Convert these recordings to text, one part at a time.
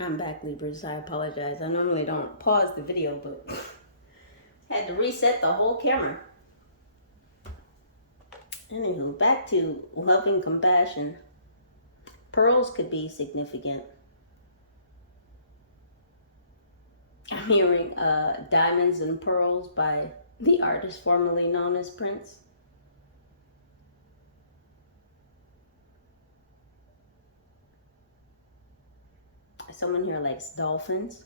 I'm back, Libras. I apologize. I normally don't pause the video, but had to reset the whole camera. Anywho, back to loving compassion. Pearls could be significant. I'm hearing Diamonds and Pearls by the artist formerly known as Prince. Someone here likes dolphins.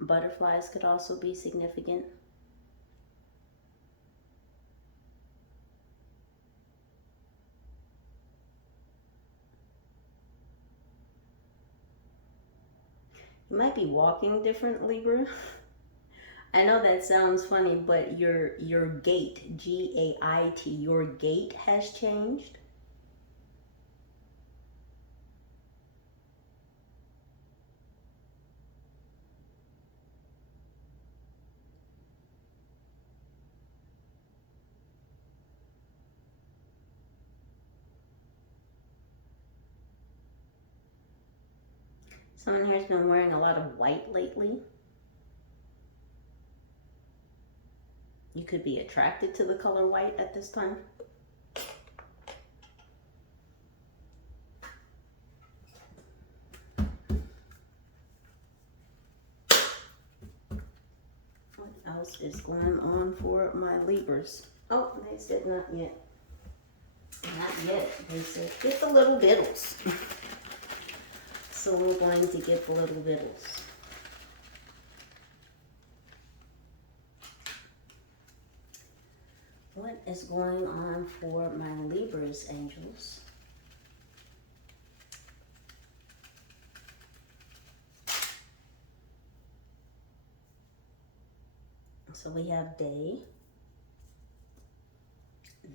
Butterflies could also be significant. You might be walking different, Libra. I know that sounds funny, but your gait, G-A-I-T, your gait has changed. Someone here has been wearing a lot of white lately. You could be attracted to the color white at this time. What else is going on for my Libras? Oh, they said not yet. Not yet. They said get the little biddles. So we're going to get the little biddles. What is going on for my Libras, angels? So we have day,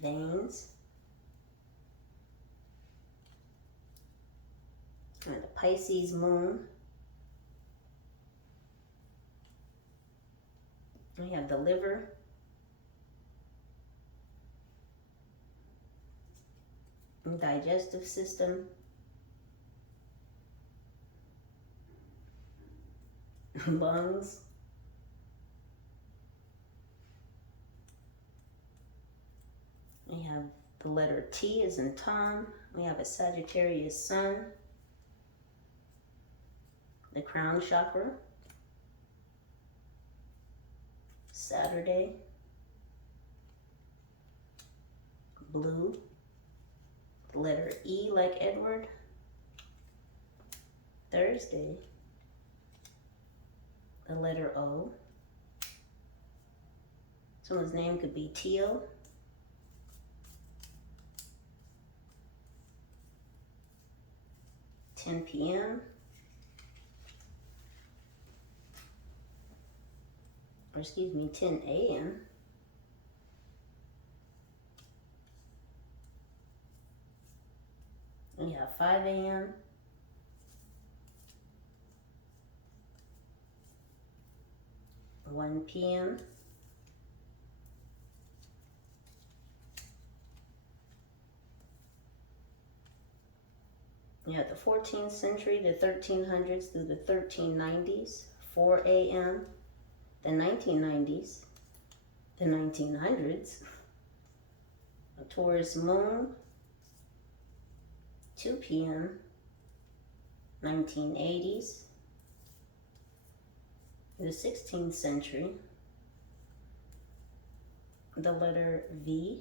veins, and the Pisces moon. We have the liver, and digestive system, lungs, we have the letter T as in Tom. We have a Sagittarius sun, the crown chakra, Saturday, blue, the letter E like Edward, Thursday, the letter O. Someone's name could be Teal. (10 p.m.) or excuse me, 10 a.m. We have 5 a.m. 1 p.m. You have the 14th century, the 1300s through the 1390s, 4 a.m., the 1990s, the 1900s, a Taurus moon, 2 p.m., 1980s, the 16th century, the letter V,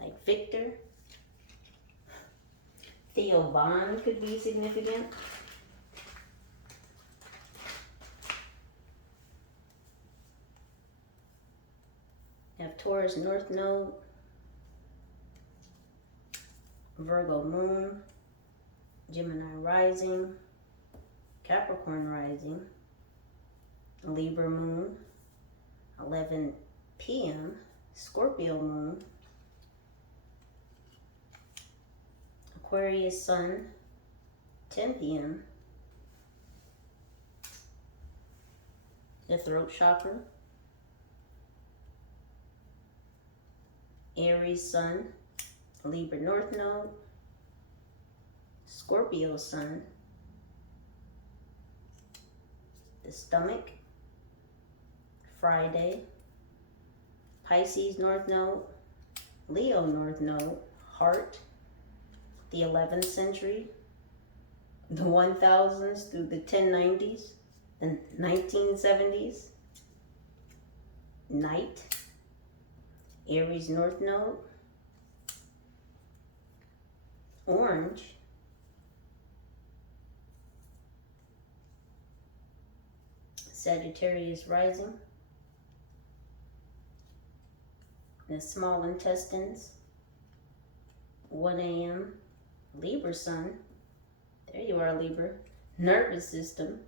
like Victor. Theo Von could be significant. You have Taurus North Node, Virgo Moon, Gemini Rising, Capricorn Rising, Libra Moon, 11 p.m., Scorpio Moon, Aquarius Sun, 10 p.m. The throat chakra, Aries Sun, Libra North Node, Scorpio Sun, the stomach, Friday, Pisces North Node, Leo North Node, heart, the 11th century, the 1000s through the 1090s, the 1970s, night, Aries North Node, orange, Sagittarius rising, the small intestines, 1 a.m., Libra Sun, there you are Libra, nervous system,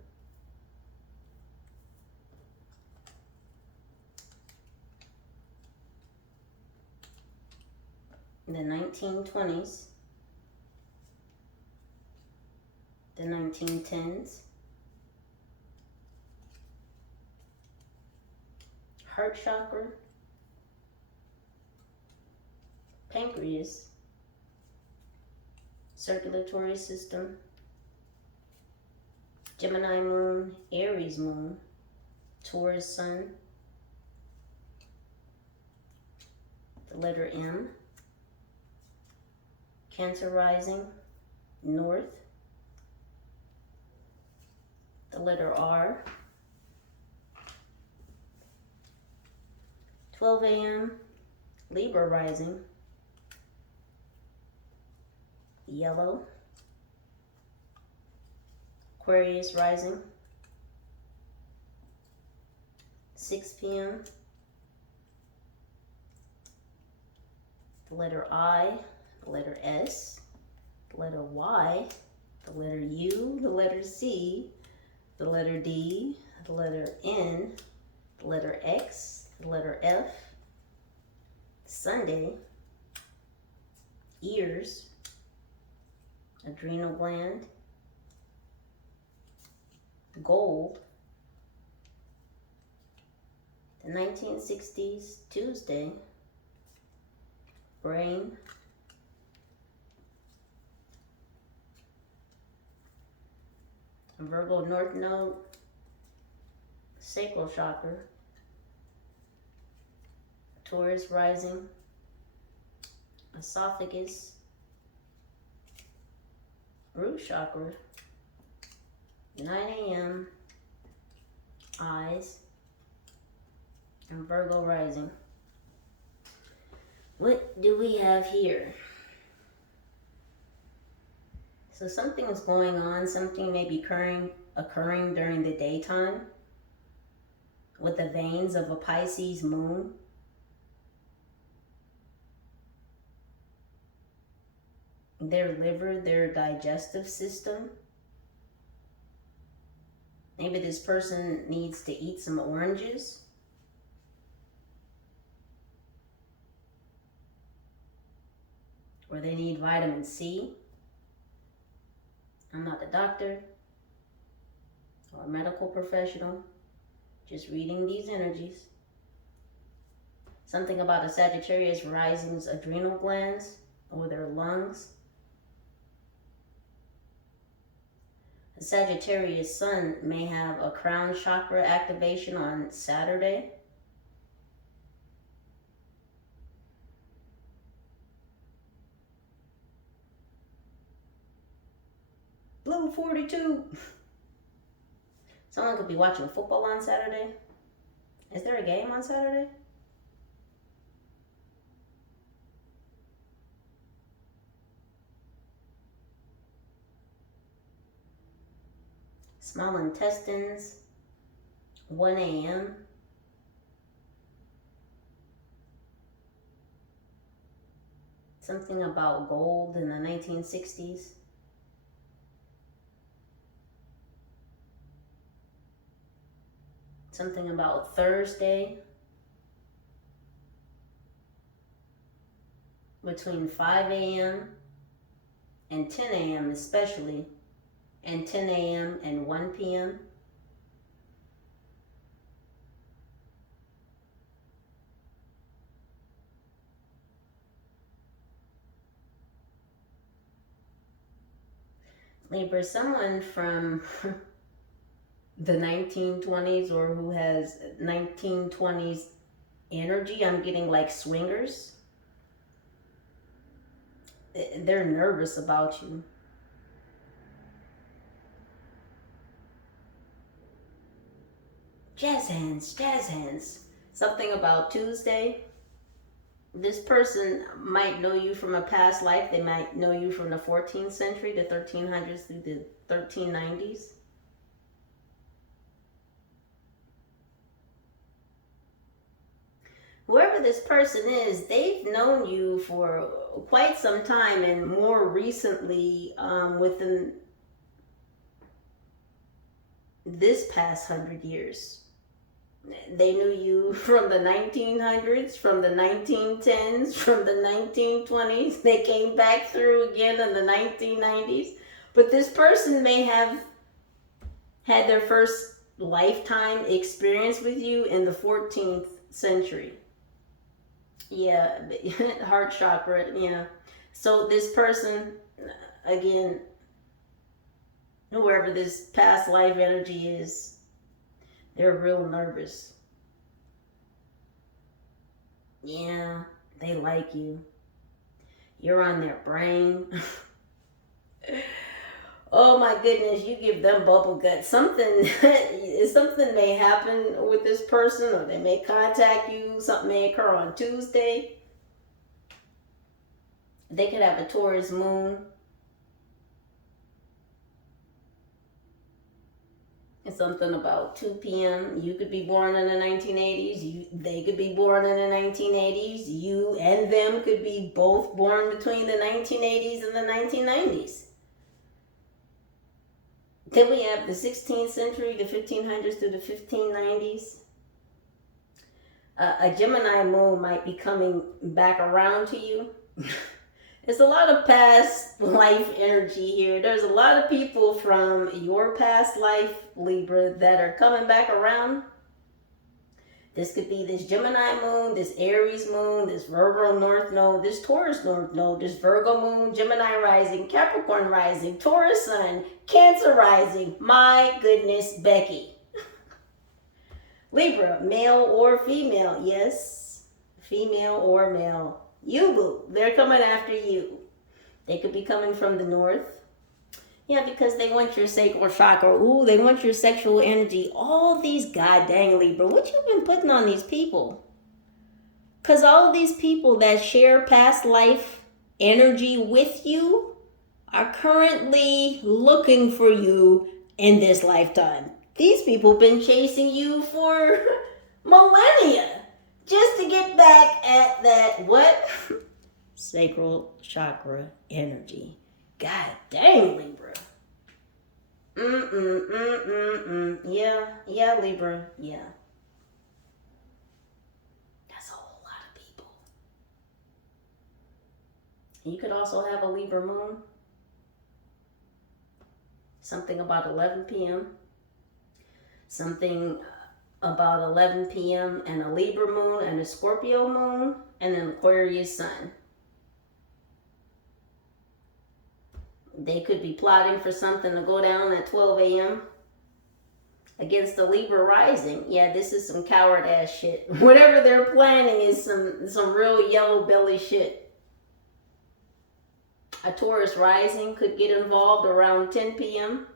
the 1920s, the 1910s, heart chakra, pancreas, circulatory system, Gemini moon, Aries moon, Taurus sun, the letter M, Cancer rising, north, the letter R, 12 a.m., Libra rising, yellow, Aquarius rising, 6 p.m., the letter I, the letter S, the letter Y, the letter U, the letter C, the letter D, the letter N, the letter X, the letter F, Sunday, ears, adrenal gland, gold, the 1960s, Tuesday, brain, Virgo North Node, sacral chakra, Taurus rising, esophagus, root chakra, 9 a.m., eyes, and Virgo rising. What do we have here? So something is going on, something may be occurring during the daytime with the veins of a Pisces moon. Their liver, their digestive system. Maybe this person needs to eat some oranges. Or they need vitamin C. I'm not a doctor or a medical professional, just reading these energies. Something about a Sagittarius rising's adrenal glands or their lungs. A Sagittarius sun may have a crown chakra activation on Saturday. Blue 42. Someone could be watching football on Saturday. Is there a game on Saturday? Small intestines, 1 a.m. Something about gold in the 1960s. Something about Thursday between 5 a.m. and 10 a.m. especially. and 10 a.m. and 1 p.m. Libra, someone from the 1920s or who has 1920s energy, I'm getting like swingers. They're nervous about you. Jazz hands, jazz hands. Something about Tuesday. This person might know you from a past life. They might know you from the 14th century, the 1300s through the 1390s. Whoever this person is, they've known you for quite some time, and more recently, within this past 100 years. They knew you from the 1900s, from the 1910s, from the 1920s. They came back through again in the 1990s. But this person may have had their first lifetime experience with you in the 14th century. Yeah, heart chakra, yeah. So this person, again, whoever this past life energy is, they're real nervous. Yeah, they like you. You're on their brain. Oh my goodness, you give them bubble guts. Something may happen with this person, or they may contact you. Something may occur on Tuesday. They could have a Taurus moon. It's something about 2 p.m. You could be born in the 1980s. They could be born in the 1980s. You and them could be both born between the 1980s and the 1990s. Then we have the 16th century, the 1500s to the 1590s. A Gemini moon might be coming back around to you. There's a lot of past life energy here. There's a lot of people from your past life, Libra, that are coming back around. This could be this Gemini moon, this Aries moon, this Virgo North Node, this Taurus North Node, this Virgo moon, Gemini rising, Capricorn rising, Taurus sun, Cancer rising. My goodness, Becky. Libra, male or female. Yes, female or male. You, boo. They're coming after you. They could be coming from the north. Yeah, because they want your sacral chakra. Ooh, they want your sexual energy. All these goddamn Libra. What you been putting on these people? Because all these people that share past life energy with you are currently looking for you in this lifetime. These people been chasing you for millennia just to get back at that, what? Sacral chakra energy. God dang, Libra. Yeah, Libra, yeah. That's a whole lot of people. You could also have a Libra moon. Something about 11 p.m. Something about 11 p.m. and a Libra moon and a Scorpio moon and an Aquarius sun. They could be plotting for something to go down at 12 a.m. against the Libra rising. Yeah, this is some coward ass shit. Whatever they're planning is some real yellow belly shit. A Taurus rising could get involved around 10 p.m.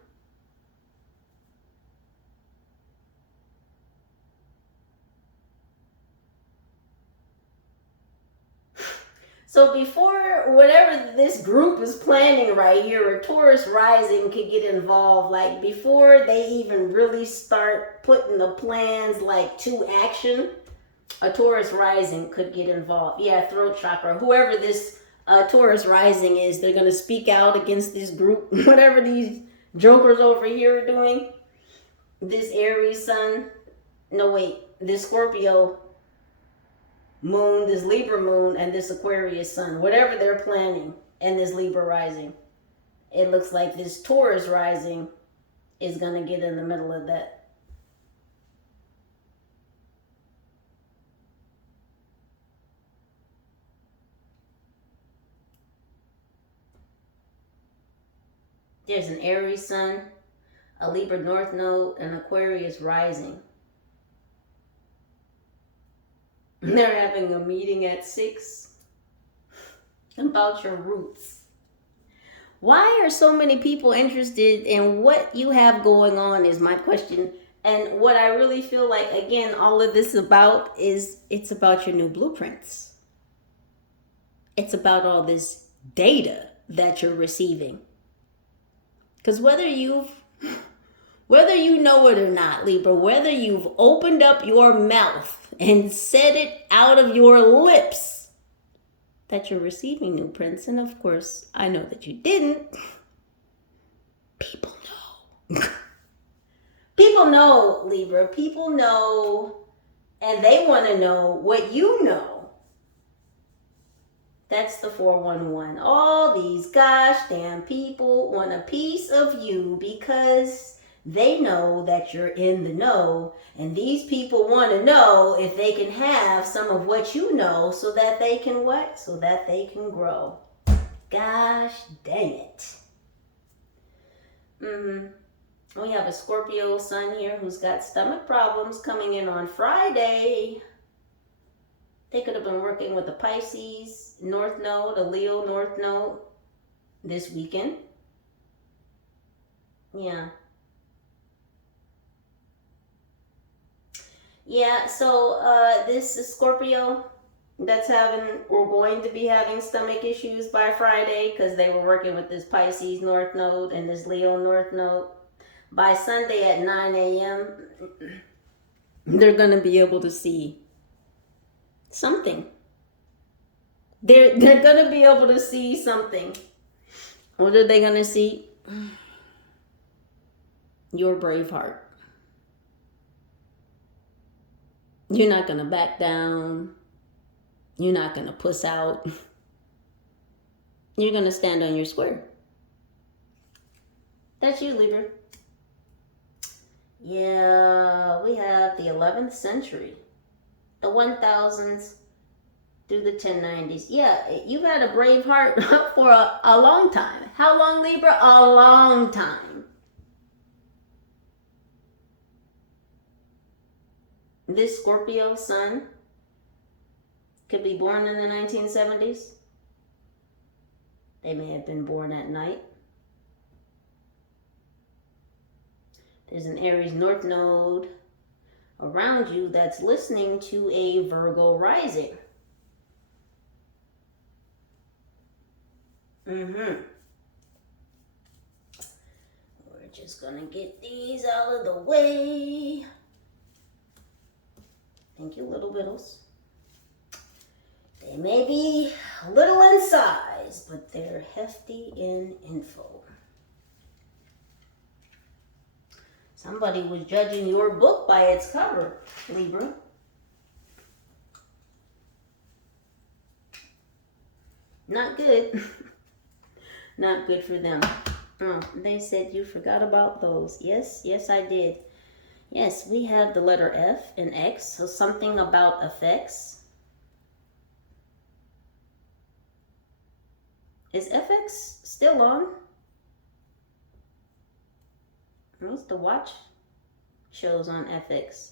So before whatever this group is planning right here, a Taurus rising could get involved. Like before they even really start putting the plans like to action, a Taurus rising could get involved. Yeah, throat chakra. Whoever this Taurus rising is, they're going to speak out against this group. Whatever these jokers over here are doing. This Aries sun. No, wait. This Scorpio moon, this Libra moon, and this Aquarius sun, whatever they're planning, and this Libra rising. it looks like this Taurus rising is going to get in the middle of that. There's an Aries sun, a Libra North Node, and Aquarius rising. They're having a meeting at 6 about your roots. Why are so many people interested in what you have going on is my question. And what I really feel like, again, all of this about is it's about your new blueprints. It's about all this data that you're receiving. Because whether you know it or not, Libra, whether you've opened up your mouth and said it out of your lips that you're receiving new prints, and of course, I know that you didn't, people know. People know, Libra. People know, and they want to know what you know. That's the 411. All these gosh damn people want a piece of you because they know that you're in the know. And these people want to know if they can have some of what you know so that they can what? So that they can grow. Gosh dang it. We have a Scorpio sun here who's got stomach problems coming in on Friday. They could have been working with a Pisces North Node, a Leo North Node this weekend. Yeah. Yeah, so this is Scorpio that's having, or going to be having stomach issues by Friday because they were working with this Pisces North Node and this Leo North Node. By Sunday at 9 a.m., they're going to be able to see something. They're going to be able to see something. What are they going to see? Your brave heart. You're not going to back down. You're not going to puss out. You're going to stand on your square. That's you, Libra. Yeah, we have the 11th century. The 1000s through the 1090s. Yeah, you've had a brave heart for a long time. How long, Libra? A long time. This Scorpio sun could be born in the 1970s. They may have been born at night. There's an Aries North Node around you that's listening to a Virgo rising. We're just gonna get these out of the way. Thank you, little Biddles. They may be little in size, but they're hefty in info. Somebody was judging your book by its cover, Libra. Not good. Not good for them. Oh, they said you forgot about those. Yes, I did. Yes, we have the letter F and X, so something about effects. Is FX still on? At least the watch shows on FX.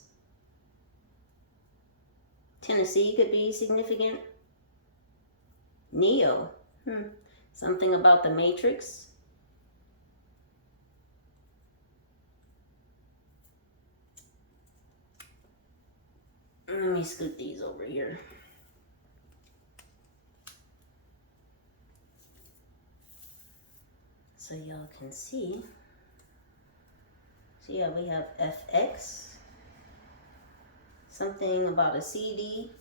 Tennessee could be significant. Neo. Something about the Matrix. Let me scoot these over here. So y'all can see. So yeah, we have FX. Something about a CD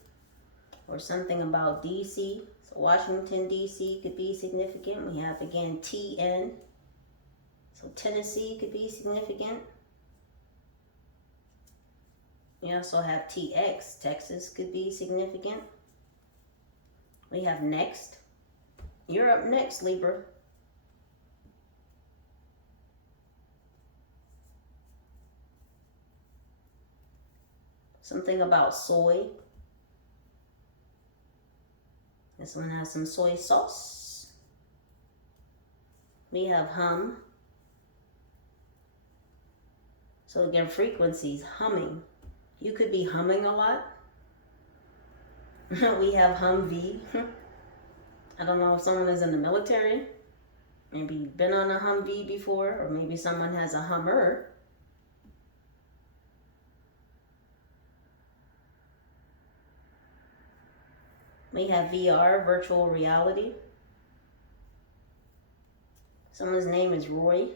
or something about DC. So Washington, DC could be significant. We have again TN. So Tennessee could be significant. We also have TX. Texas could be significant. We have next. You're up next, Libra. Something about soy. This one has some soy sauce. We have hum. So again, frequencies, humming. You could be humming a lot. We have Humvee. I don't know if someone is in the military. Maybe you've been on a Humvee before, or maybe someone has a Hummer. We have VR, virtual reality. Someone's name is Roy.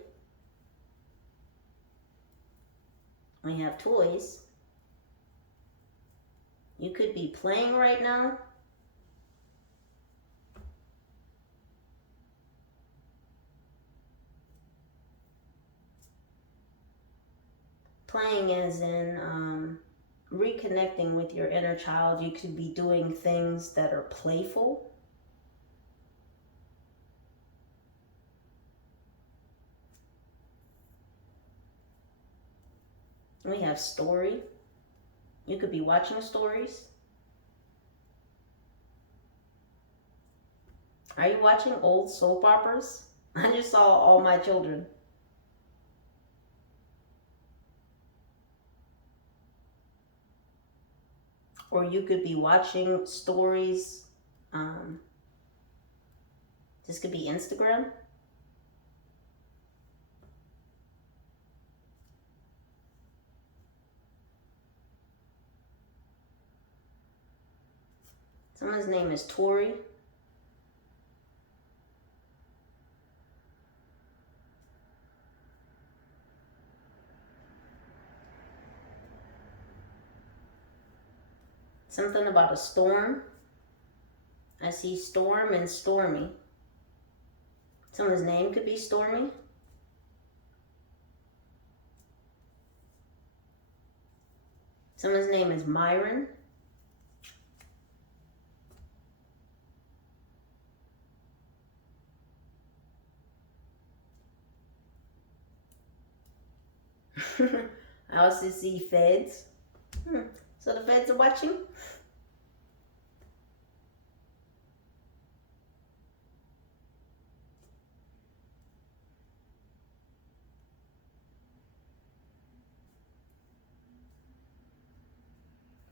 We have toys. You could be playing right now. Playing as in reconnecting with your inner child. You could be doing things that are playful. We have story. You could be watching stories. Are you watching old soap operas? I just saw All My Children. Or you could be watching stories. This could be Instagram. Someone's name is Tori. Something about a storm. I see storm and stormy. Someone's name could be Stormy. Someone's name is Myron. I also see feds. So the feds are watching?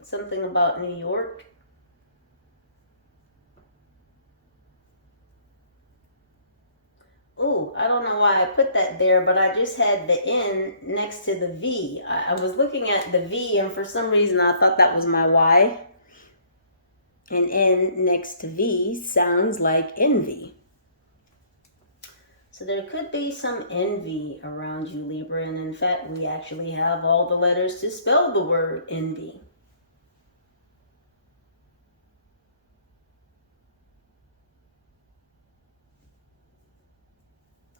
Something about New York. Oh, I don't know why I put that there, but I just had the N next to the V. I was looking at the V, and for some reason I thought that was my Y. And N next to V sounds like envy. So there could be some envy around you, Libra, and in fact, we actually have all the letters to spell the word envy.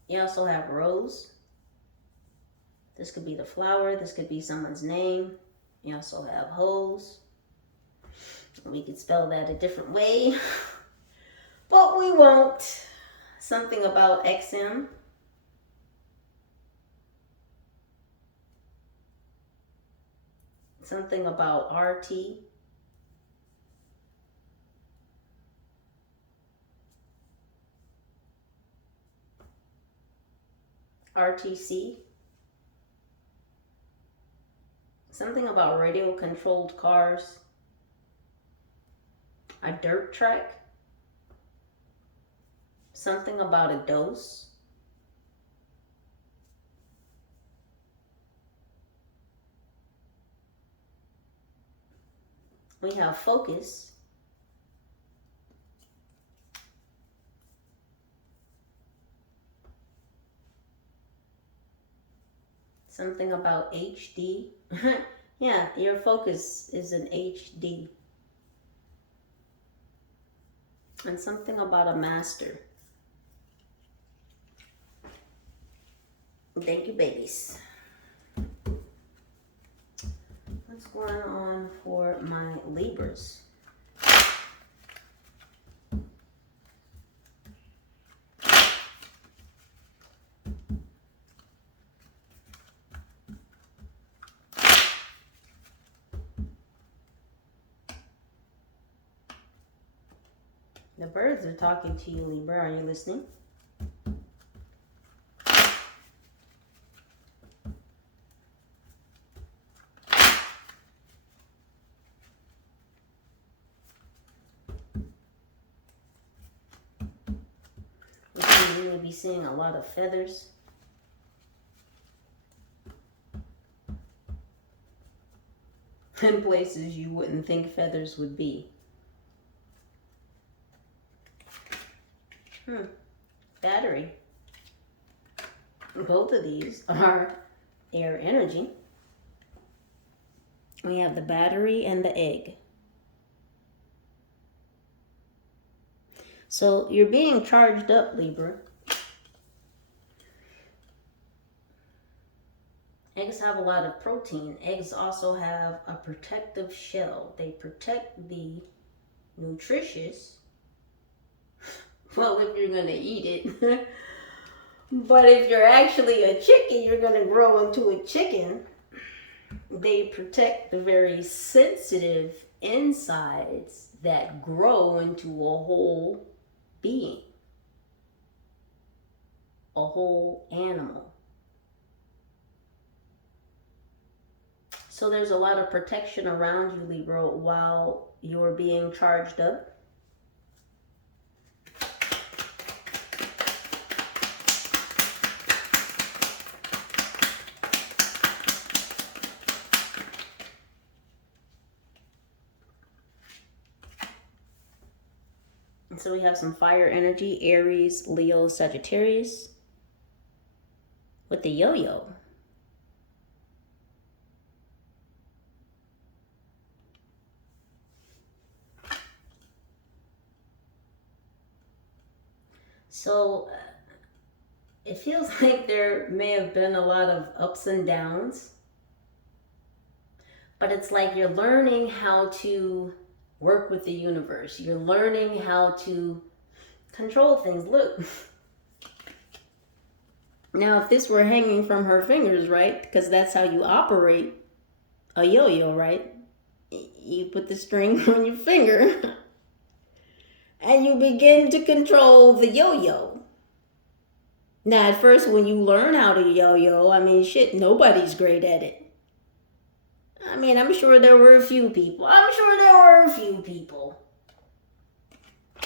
You also have rose. This could be the flower. This could be someone's name. You also have hose. We could spell that a different way, but we won't. Something about XM. Something about RT. RTC. Something about radio controlled cars. A dirt track. Something about a dose. We have focus. Something about HD. Yeah, your focus is an HD. And something about a master. Thank you, babies. What's going on for my Libras? The birds are talking to you, Libra. Are you listening? You will be seeing a lot of feathers. In places you wouldn't think feathers would be. Battery. Both of these are air energy. We have the battery and the egg. So you're being charged up, Libra. Eggs have a lot of protein. Eggs also have a protective shell. They protect the nutritious. Well, if you're going to eat it. But if you're actually a chicken, you're going to grow into a chicken. They protect the very sensitive insides that grow into a whole being, a whole animal. So there's a lot of protection around you, Libra, while you're being charged up. And so we have some fire energy, Aries, Leo, Sagittarius, with the yo-yo. So it feels like there may have been a lot of ups and downs, but it's like you're learning how to work with the universe. You're learning how to control things. Look. Now, if this were hanging from her fingers, right? Because that's how you operate a yo-yo, right? You put the string on your finger and you begin to control the yo-yo. Now, at first, when you learn how to yo-yo, I mean, shit, nobody's great at it. I mean, I'm sure there were a few people.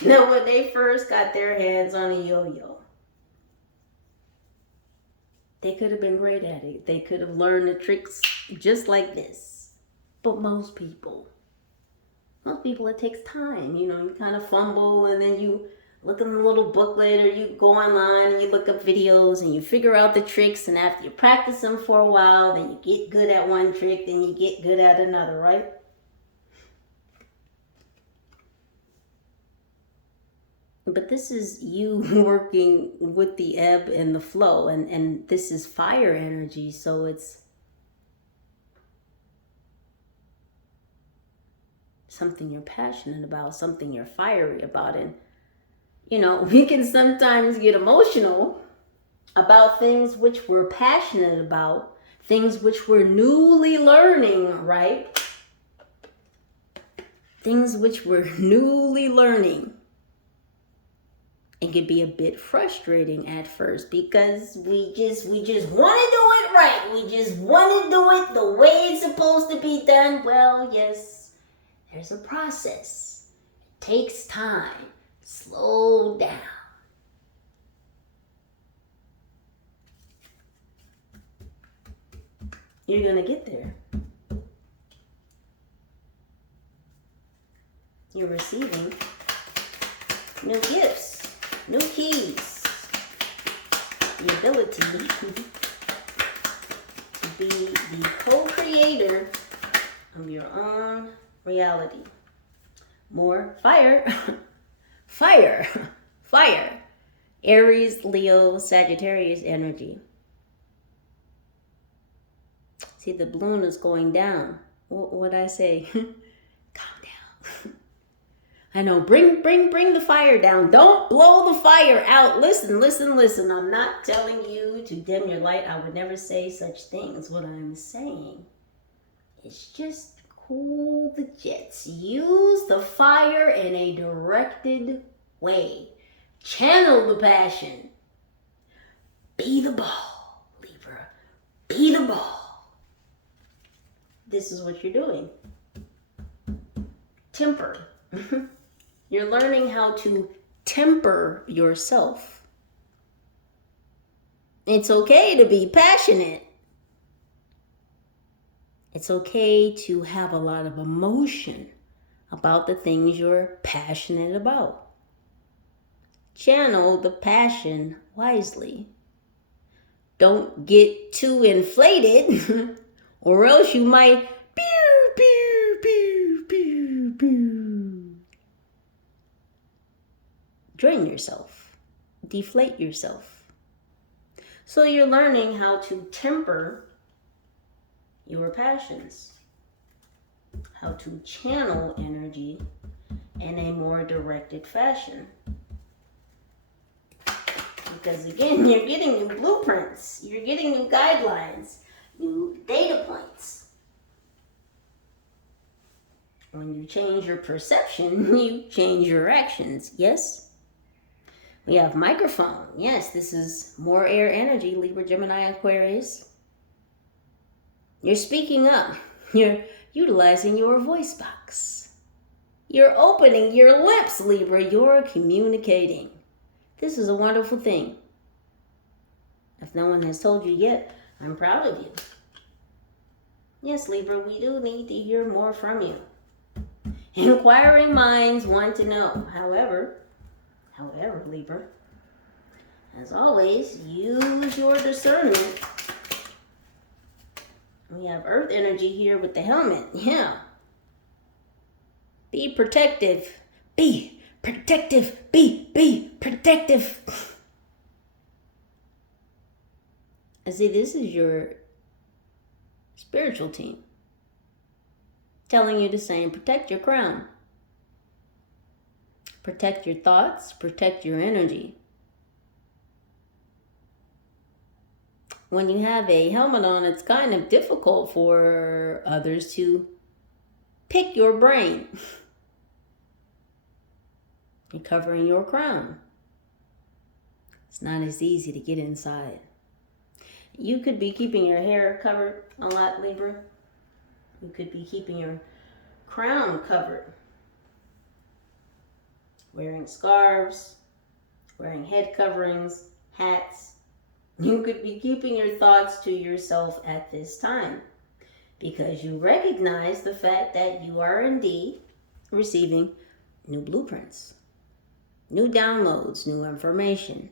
Now, when they first got their hands on a yo-yo, they could have been great at it. They could have learned the tricks just like this. But most people, it takes time. You know, you kind of fumble and then you look in the little booklet or you go online and you look up videos and you figure out the tricks. And after you practice them for a while, then you get good at one trick, then you get good at another, right? But this is you working with the ebb and the flow. And this is fire energy, so it's something you're passionate about, something you're fiery about. And, you know, we can sometimes get emotional about things which we're passionate about, things which we're newly learning, right? Things which we're newly learning. It could be a bit frustrating at first because we just want to do it right. We just want to do it the way it's supposed to be done. Well, yes, there's a process. It takes time. Slow down. You're going to get there. You're receiving new gifts. New keys, the ability to be the co-creator of your own reality. More fire, fire, fire. Aries, Leo, Sagittarius energy. See, the balloon is going down. What'd I say? Calm down. I know, bring the fire down. Don't blow the fire out. Listen. I'm not telling you to dim your light. I would never say such things. What I'm saying is just cool the jets. Use the fire in a directed way. Channel the passion. Be the ball, Libra. Be the ball. This is what you're doing. Temper. You're learning how to temper yourself. It's okay to be passionate. It's okay to have a lot of emotion about the things you're passionate about. Channel the passion wisely. Don't get too inflated or else you might pew, pew, pew, pew, pew. Drain yourself. Deflate yourself. So you're learning how to temper your passions, how to channel energy in a more directed fashion. Because again, you're getting new blueprints, you're getting new guidelines, new data points. When you change your perception, you change your actions, yes? We have microphone. Yes, this is more air energy, Libra, Gemini, Aquarius. You're speaking up. You're utilizing your voice box. You're opening your lips, Libra. You're communicating. This is a wonderful thing. If no one has told you yet, I'm proud of you. Yes, Libra, we do need to hear more from you. Inquiring minds want to know. However, Libra, as always, use your discernment. We have earth energy here with the helmet. Yeah. Be protective. Be protective. Be protective. I see this is your spiritual team telling you the same. Protect your crown. Protect your thoughts. Protect your energy. When you have a helmet on, it's kind of difficult for others to pick your brain. You're covering your crown. It's not as easy to get inside. You could be keeping your hair covered a lot, Libra. You could be keeping your crown covered. Wearing scarves, wearing head coverings, hats. You could be keeping your thoughts to yourself at this time because you recognize the fact that you are indeed receiving new blueprints, new downloads, new information,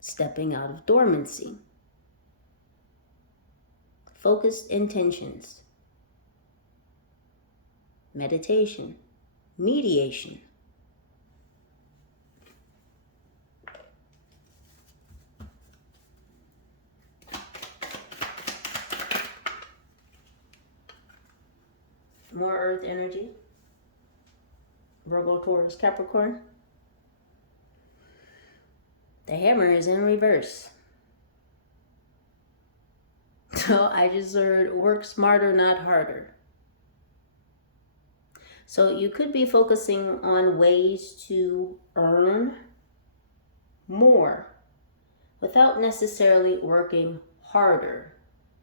stepping out of dormancy, focused intentions, meditation, mediation. More earth energy. Virgo, Taurus, Capricorn. The hammer is in reverse. So I just heard work smarter, not harder. So you could be focusing on ways to earn more without necessarily working harder,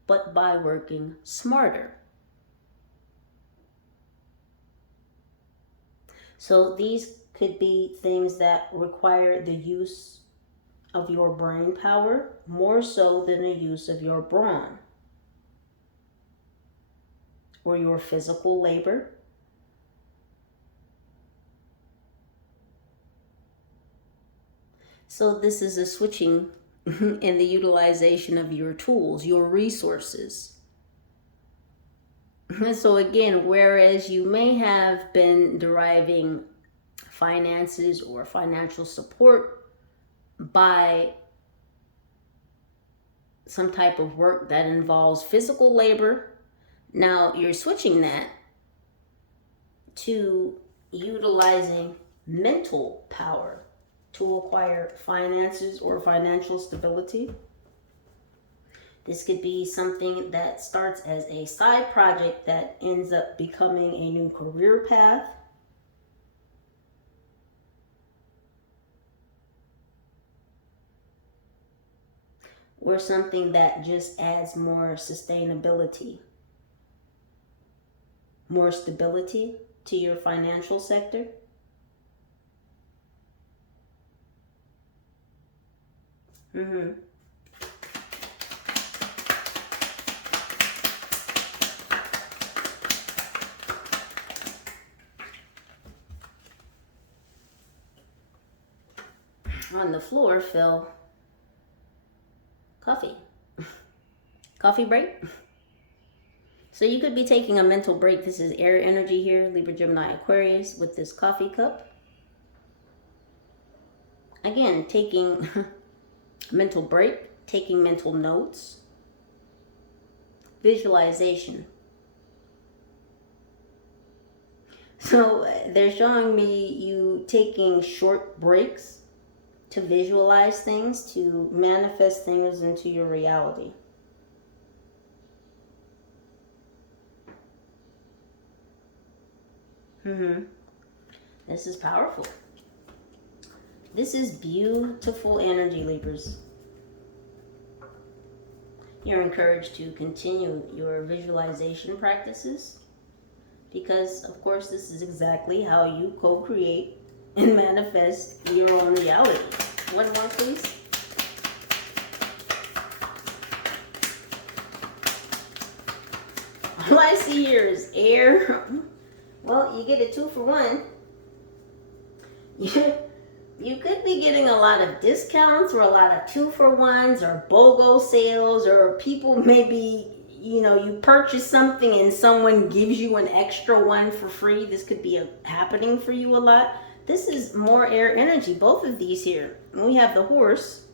but by working smarter. So these could be things that require the use of your brain power more so than the use of your brawn or your physical labor. So this is a switching in the utilization of your tools, your resources. So again, whereas you may have been deriving finances or financial support by some type of work that involves physical labor, now you're switching that to utilizing mental power to acquire finances or financial stability. This could be something that starts as a side project that ends up becoming a new career path. or something that just adds more sustainability, more stability to your financial sector. On the floor fell coffee. Coffee break. So you could be taking a mental break. This is air energy here, Libra, Gemini, Aquarius, with this coffee cup. Again, taking mental break, taking mental notes, visualization. So they're showing me you taking short breaks to visualize things, to manifest things into your reality. This is powerful. This is beautiful energy, Libras. You're encouraged to continue your visualization practices because, of course, this is exactly how you co-create and manifest your own reality. One more, please. All I see here is air. Well, you get a 2 for 1. You could be getting a lot of discounts or a lot of 2 for 1s or BOGO sales, or people maybe, you purchase something and someone gives you an extra one for free. This could be happening for you a lot. This is more air energy, both of these here. We have the horse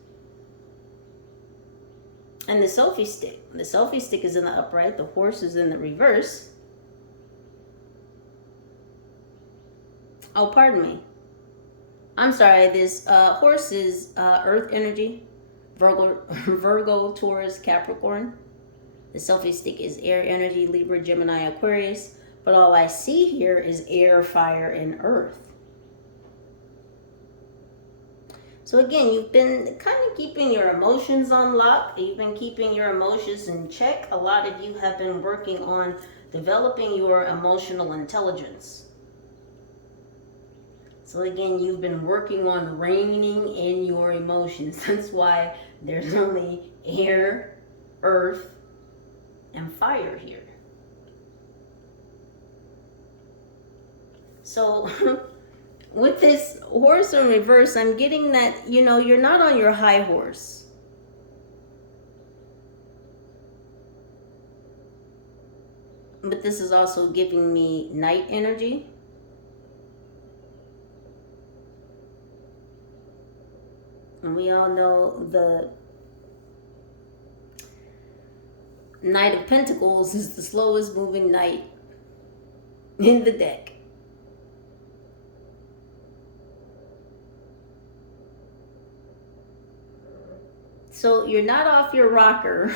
and the selfie stick. The selfie stick is in the upright, the horse is in the reverse. Oh, pardon me. I'm sorry, this horse is earth energy, Virgo, Taurus, Capricorn. The selfie stick is air energy, Libra, Gemini, Aquarius. But all I see here is air, fire, and earth. So again, you've been kind of keeping your emotions on lock. You've been keeping your emotions in check. A lot of you have been working on developing your emotional intelligence. So again, you've been working on reining in your emotions. That's why there's only air, earth, and fire here. So with this horse in reverse, I'm getting that, you're not on your high horse. But this is also giving me night energy. And we all know the Knight of Pentacles is the slowest moving knight in the deck. So you're not off your rocker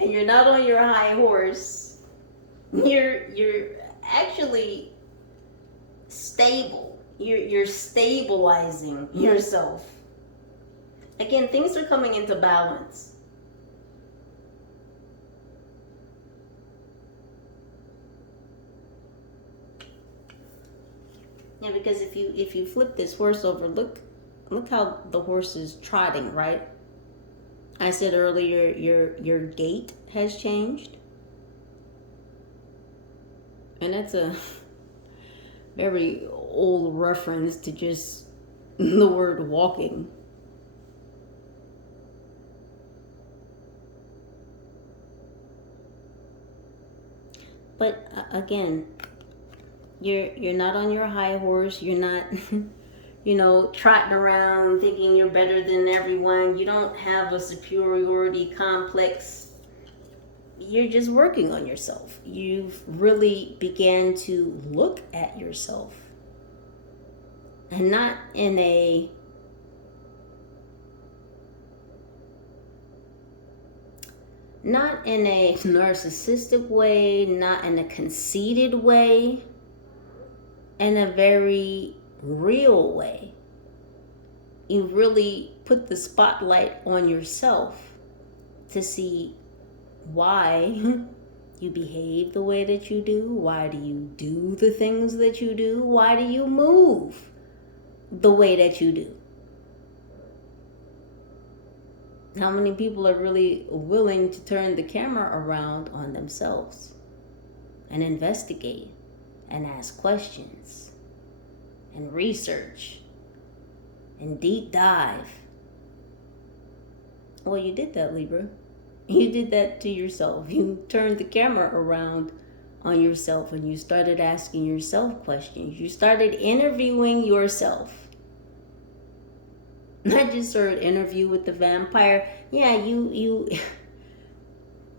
and you're not on your high horse. You're actually stable. You're stabilizing yourself. Again, things are coming into balance. Yeah, because if you flip this horse over, look how the horse is trotting, right? I said earlier your gait has changed. And that's a very old reference to just the word walking. But again, you're not on your high horse. You're not trotting around thinking you're better than everyone. You don't have a superiority complex. You're just working on yourself. You've really began to look at yourself. And not in a narcissistic way, not in a conceited way, in a very real way. you really put the spotlight on yourself to see why you behave the way that you do. Why do you do the things that you do? Why do you move the way that you do? How many people are really willing to turn the camera around on themselves and investigate and ask questions and research and deep dive? Well, you did that, Libra. You did that to yourself. You turned the camera around on yourself and you started asking yourself questions. You started interviewing yourself. Not just sort of interview with the vampire. Yeah, you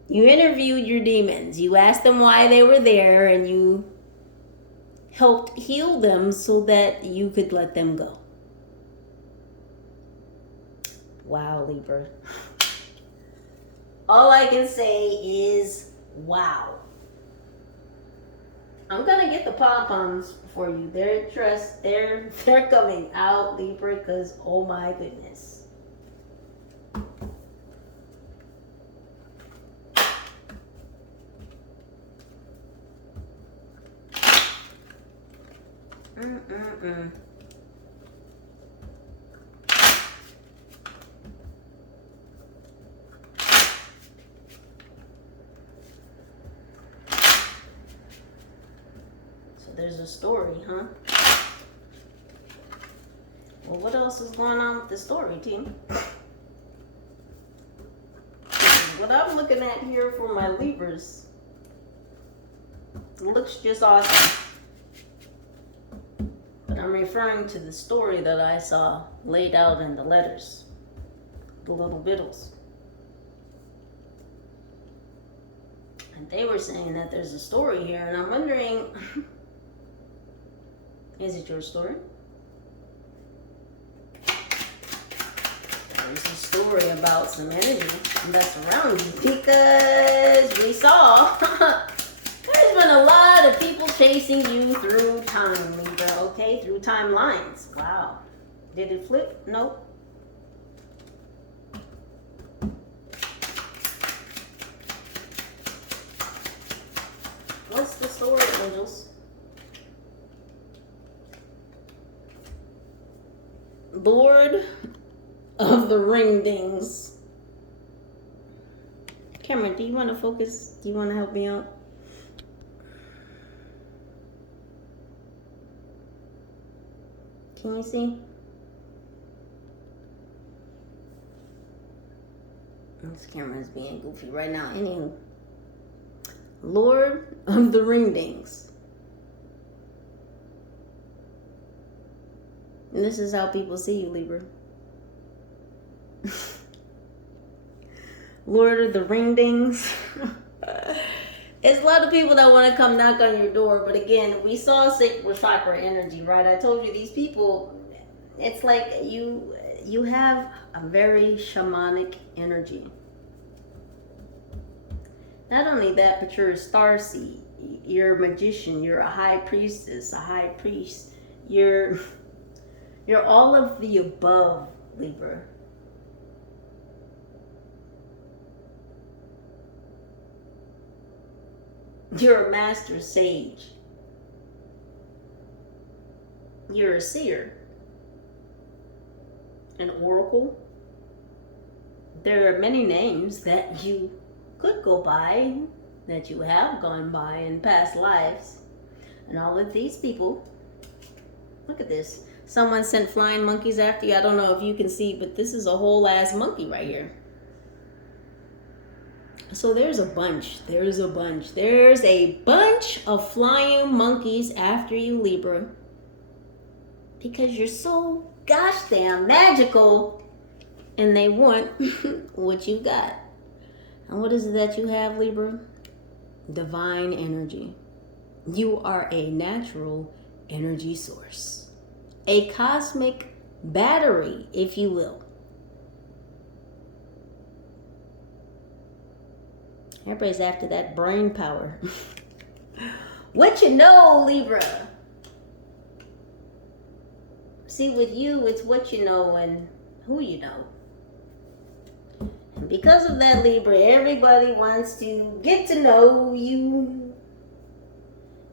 interviewed your demons. You asked them why they were there and you helped heal them so that you could let them go. Wow, Libra. All I can say is wow. I'm gonna get the pom-poms for you. They're coming out, Libra, because oh my goodness. There's a story, huh? Well, what else is going on with the story, team? What I'm looking at here for my Libras looks just awesome. But I'm referring to the story that I saw laid out in the letters, the little biddles. And they were saying that there's a story here, and I'm wondering... Is it your story? There's a story about some energy that's around you because we saw there's been a lot of people chasing you through time, Libra, okay? Through timelines. Wow. Did it flip? Nope. What's the story, angels? Lord of the Ringdings. Cameron, do you want to focus? Do you want to help me out? Can you see? This camera is being goofy right now. Anywho. Lord of the Ringdings. And this is how people see you, Libra. Lord of the Ringdings. There's a lot of people that want to come knock on your door. But again, we saw sacral chakra energy, right? I told you these people, it's like you have a very shamanic energy. Not only that, but you're a starseed. You're a magician. You're a high priestess, a high priest. You're all of the above, Libra. You're a master sage. You're a seer. An oracle. There are many names that you could go by, that you have gone by in past lives. And all of these people, look at this. Someone sent flying monkeys after you. I don't know if you can see, but this is a whole ass monkey right here. So there's a bunch. There's a bunch of flying monkeys after you, Libra. Because you're so gosh damn magical and they want what you got. And what is it that you have, Libra? Divine energy. You are a natural energy source. A cosmic battery, if you will. Everybody's after that brain power. What you know, Libra? See, with you, it's what you know and who you know. And because of that, Libra, everybody wants to get to know you.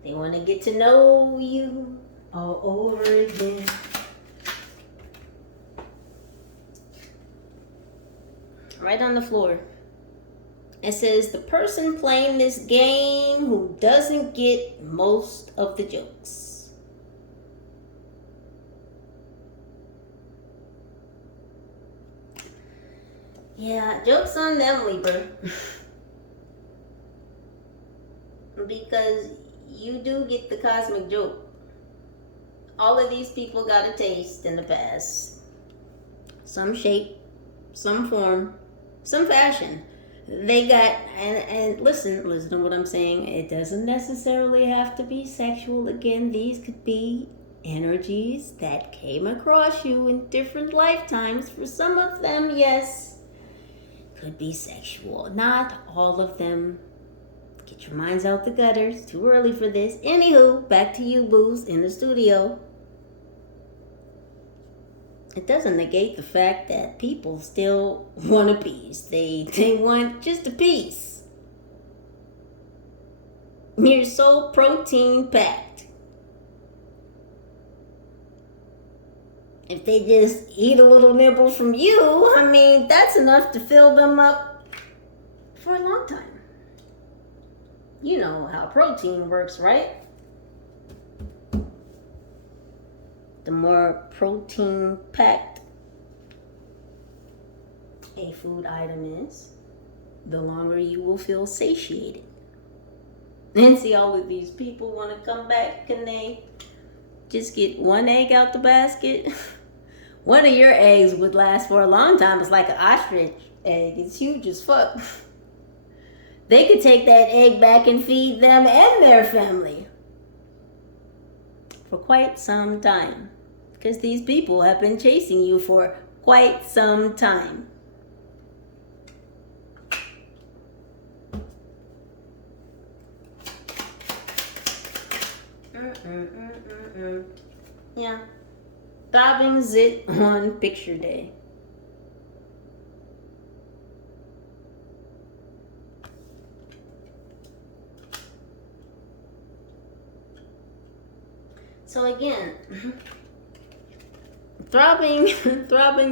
They want to get to know you all over again. Right on the floor. It says, the person playing this game who doesn't get most of the jokes. Yeah, joke's on them, Libra. Because you do get the cosmic joke. All of these people got a taste in the past. Some shape, some form, some fashion. They got, and listen to what I'm saying. It doesn't necessarily have to be sexual. Again, these could be energies that came across you in different lifetimes. For some of them, yes, could be sexual. Not all of them. Get your minds out the gutters. Too early for this. Anywho, back to you, boos, in the studio. It doesn't negate the fact that people still want a piece. They want just a piece. You're so protein packed. If they just eat a little nibble from you, I mean, that's enough to fill them up for a long time. You know how protein works, right? The more protein packed a food item is, the longer you will feel satiated. And see, all of these people want to come back and they just get one egg out the basket. One of your eggs would last for a long time. It's like an ostrich egg. It's huge as fuck. They could take that egg back and feed them and their family for quite some time. Because these people have been chasing you for quite some time. Yeah. Throbbing zit on picture day. So again, throbbing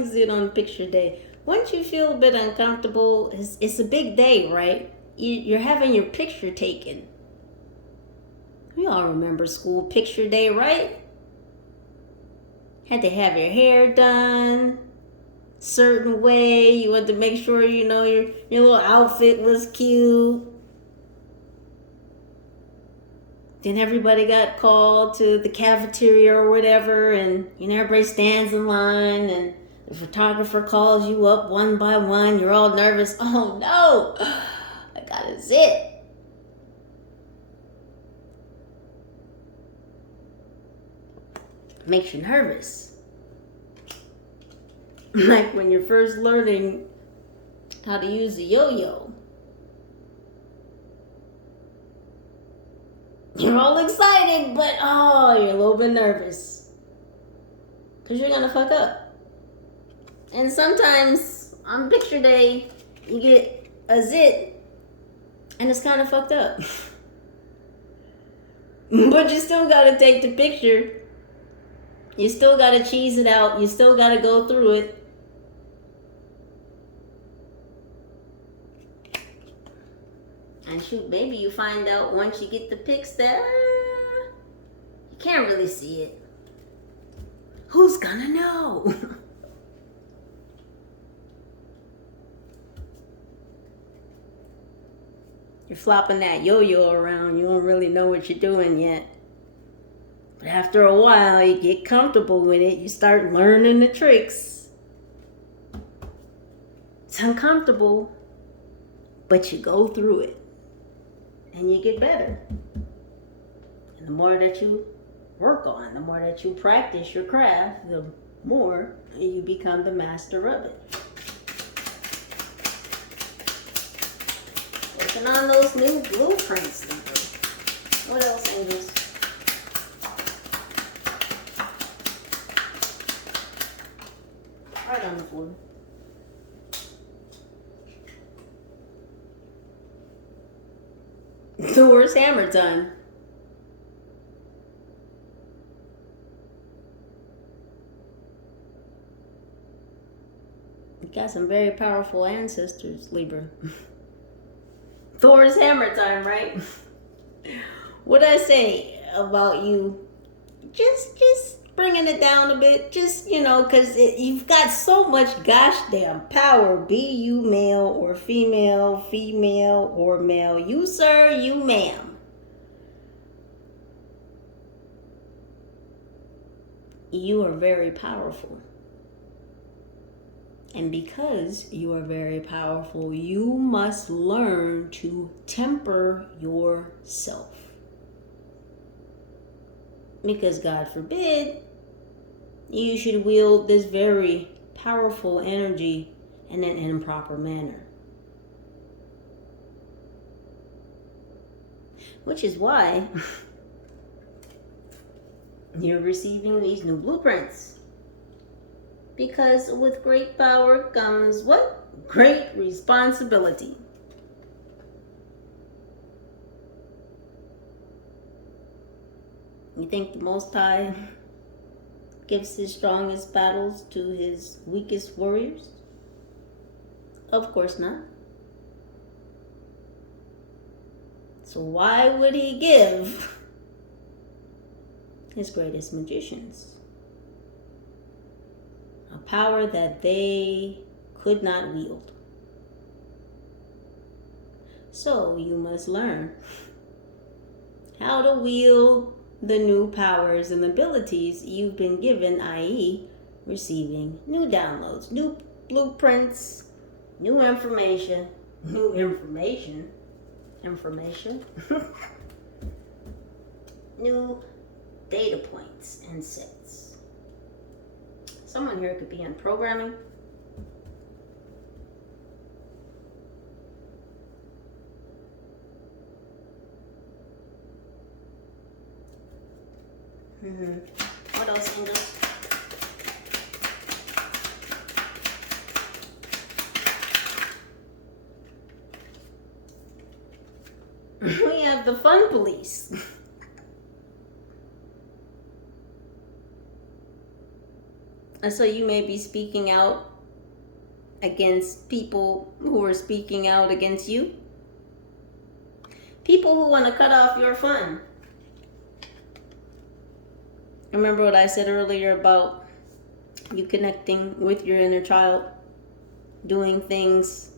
zit on picture day. Once you feel a bit uncomfortable, it's a big day, right? You're having your picture taken. We all remember school picture day, right? Had to have your hair done certain way. You had to make sure, you know, your little outfit was cute. Then everybody got called to the cafeteria or whatever, and you know, everybody stands in line, and the photographer calls you up one by one. You're all nervous. Oh no, I got a zit. Makes you nervous. Like when you're first learning how to use a yo-yo. You're all excited, but oh, you're a little bit nervous. Because you're going to fuck up. And sometimes on picture day, you get a zit and it's kind of fucked up. But you still got to take the picture. You still got to cheese it out. You still got to go through it. And shoot, maybe you find out once you get the pics that you can't really see it. Who's gonna know? You're flopping that yo-yo around. You don't really know what you're doing yet. But after a while, you get comfortable with it. You start learning the tricks. It's uncomfortable, but you go through it. And you get better. And the more that you work on, the more that you practice your craft, the more you become the master of it. Working on those new blueprints. What else, angels? for. Thor's hammer time. You got some very powerful ancestors, Libra. Thor's hammer time, right? What I say about you, just bringing it down a bit, just, you know, because you've got so much gosh damn power, be you male or female, female or male, you sir, you ma'am. You are very powerful. And because you are very powerful, you must learn to temper yourself. Because God forbid, you should wield this very powerful energy in an improper manner. Which is why you're receiving these new blueprints. Because with great power comes what? Great responsibility. You think the Most High gives his strongest battles to his weakest warriors? Of course not. So why would he give his greatest magicians a power that they could not wield? So you must learn how to wield the new powers and abilities you've been given, i.e. receiving new downloads, new blueprints, new information, new data points and sets. Someone here could be in programming. What else, angels? We have the fun police. And so you may be speaking out against people who are speaking out against you. People who want to cut off your fun. Remember what I said earlier about you connecting with your inner child, doing things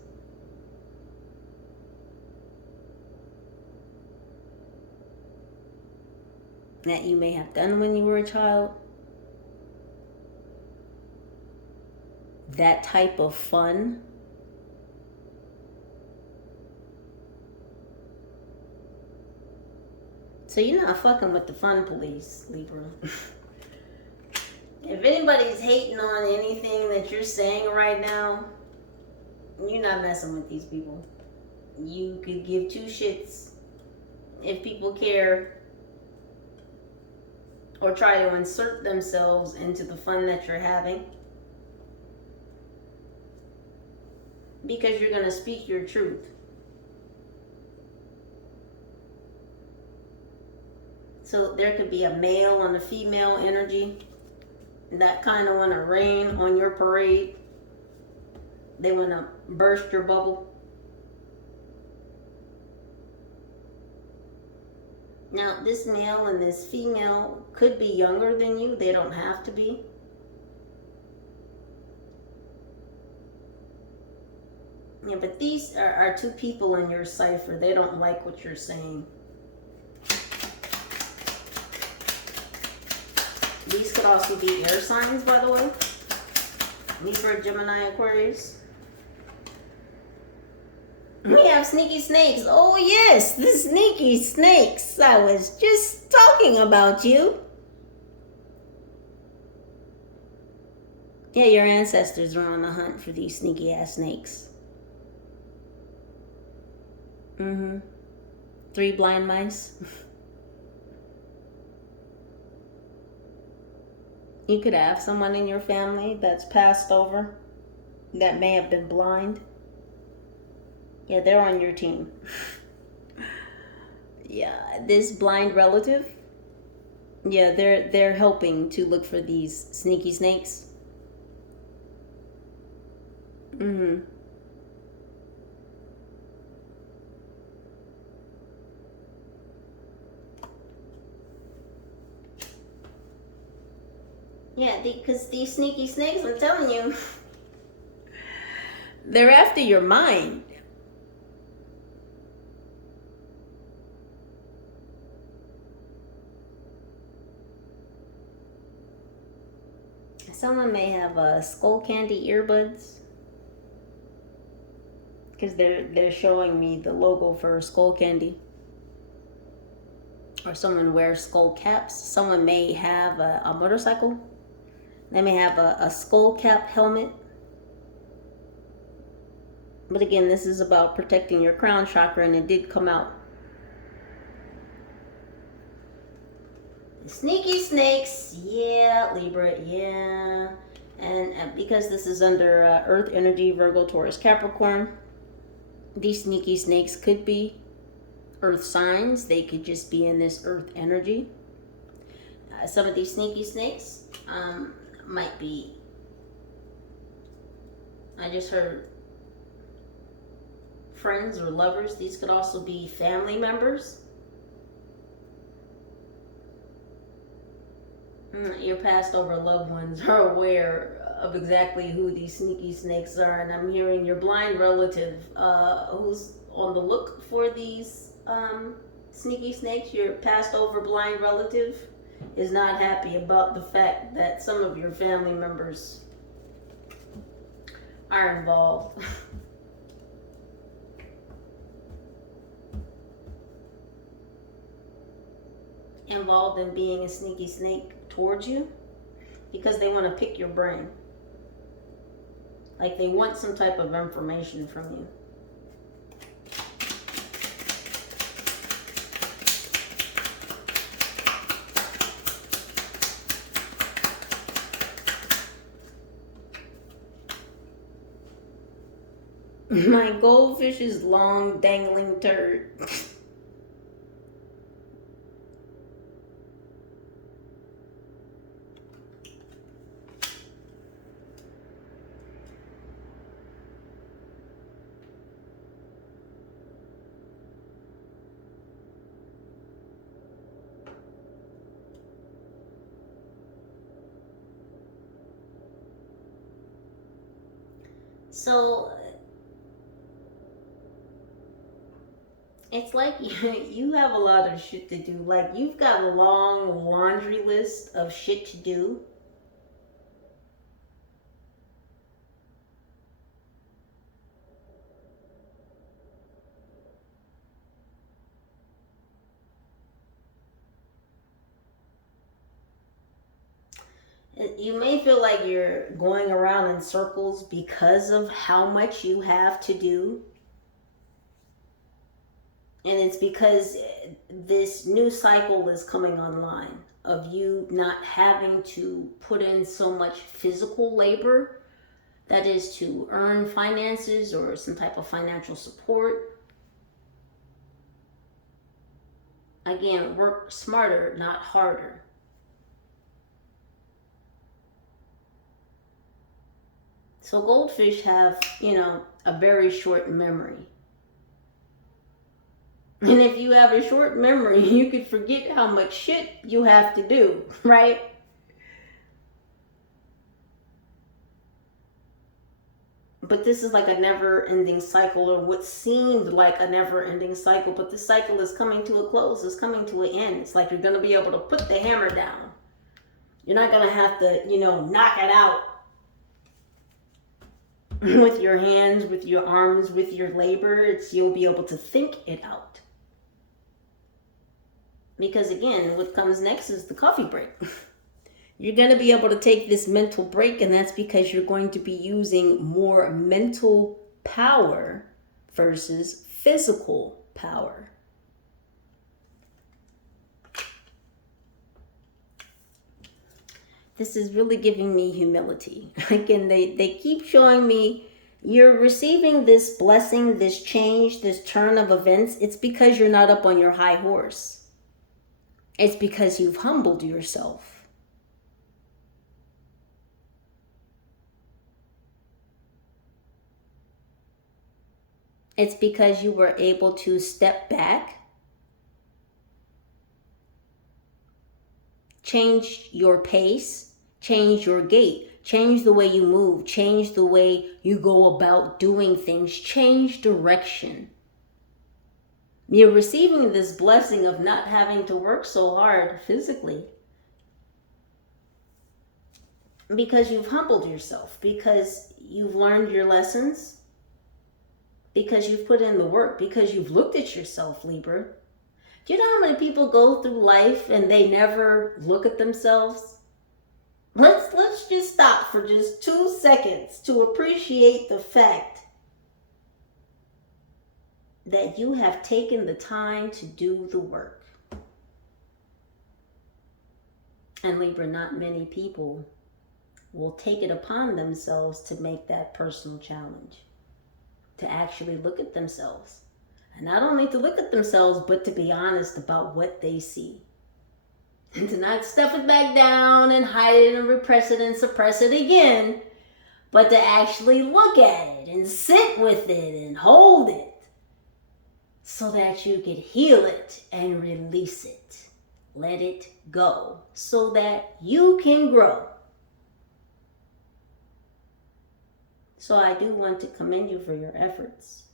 that you may have done when you were a child. That type of fun. So you're not fucking with the fun police, Libra. If anybody's hating on anything that you're saying right now, you're not messing with these people. You could give two shits if people care or try to insert themselves into the fun that you're having. Because you're going to speak your truth. So there could be a male and a female energy that kind of want to rain on your parade. They want to burst your bubble. Now, this male and this female could be younger than you. They don't have to be. Yeah, but these are two people in your cipher. They don't like what you're saying. These could also be air signs, by the way. Libra, Gemini, Aquarius. We have sneaky snakes. Oh yes, the sneaky snakes. I was just talking about you. Yeah, your ancestors are on the hunt for these sneaky ass snakes. 3 blind mice. You could have someone in your family that's passed over that may have been blind. Yeah, they're on your team. Yeah, this blind relative. Yeah, they're helping to look for these sneaky snakes. Mm-hmm. Yeah, because these sneaky snakes, I'm telling you, they're after your mind. Someone may have skull candy earbuds, because they're showing me the logo for skull candy. Or someone wears skull caps. Someone may have a motorcycle. They may have a skull cap helmet. But again, this is about protecting your crown chakra, and it did come out. Sneaky snakes, yeah, Libra, yeah. And because this is under Earth energy, Virgo, Taurus, Capricorn, these sneaky snakes could be Earth signs. They could just be in this Earth energy. Some of these sneaky snakes might be, I just heard, friends or lovers. These could also be family members. Your passed over loved ones are aware of exactly who these sneaky snakes are, and I'm hearing your blind relative who's on the look for these sneaky snakes. Your passed over blind relative is not happy about the fact that some of your family members are involved. Involved in being a sneaky snake towards you, because they want to pick your brain. Like they want some type of information from you. My goldfish's long dangling turd. So it's like you have a lot of shit to do. Like you've got a long laundry list of shit to do. You may feel like you're going around in circles because of how much you have to do. And it's because this new cycle is coming online of you not having to put in so much physical labor, that is to earn finances or some type of financial support. Again, work smarter, not harder. So goldfish have, a very short memory. And if you have a short memory, you could forget how much shit you have to do, right? But this is like a never-ending cycle, or what seemed like a never-ending cycle, but this cycle is coming to a close. It's coming to an end. It's like you're going to be able to put the hammer down. You're not going to have to, knock it out with your hands, with your arms, with your labor. You'll be able to think it out. Because again, what comes next is the coffee break. You're going to be able to take this mental break, and that's because you're going to be using more mental power versus physical power. This is really giving me humility. Again, they keep showing me you're receiving this blessing, this change, this turn of events. It's because you're not up on your high horse. It's because you've humbled yourself. It's because you were able to step back, change your pace, change your gait, change the way you move, change the way you go about doing things, change direction. You're receiving this blessing of not having to work so hard physically because you've humbled yourself, because you've learned your lessons, because you've put in the work, because you've looked at yourself, Libra. Do you know how many people go through life and they never look at themselves? Let's just stop for just 2 seconds to appreciate the fact that you have taken the time to do the work. And Libra, not many people will take it upon themselves to make that personal challenge, to actually look at themselves. And not only to look at themselves, but to be honest about what they see. And to not stuff it back down and hide it and repress it and suppress it again, but to actually look at it and sit with it and hold it so that you can heal it and release it. Let it go so that you can grow. So I do want to commend you for your efforts,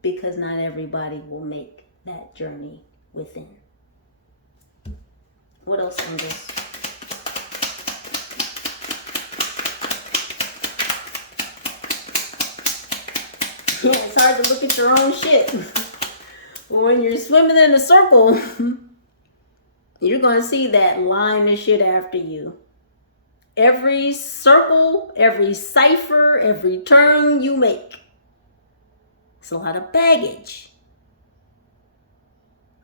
because not everybody will make that journey within. What else on this? Yeah, it's hard to look at your own shit. When you're swimming in a circle, you're going to see that line of shit after you. Every circle, every cipher, every turn you make. It's a lot of baggage.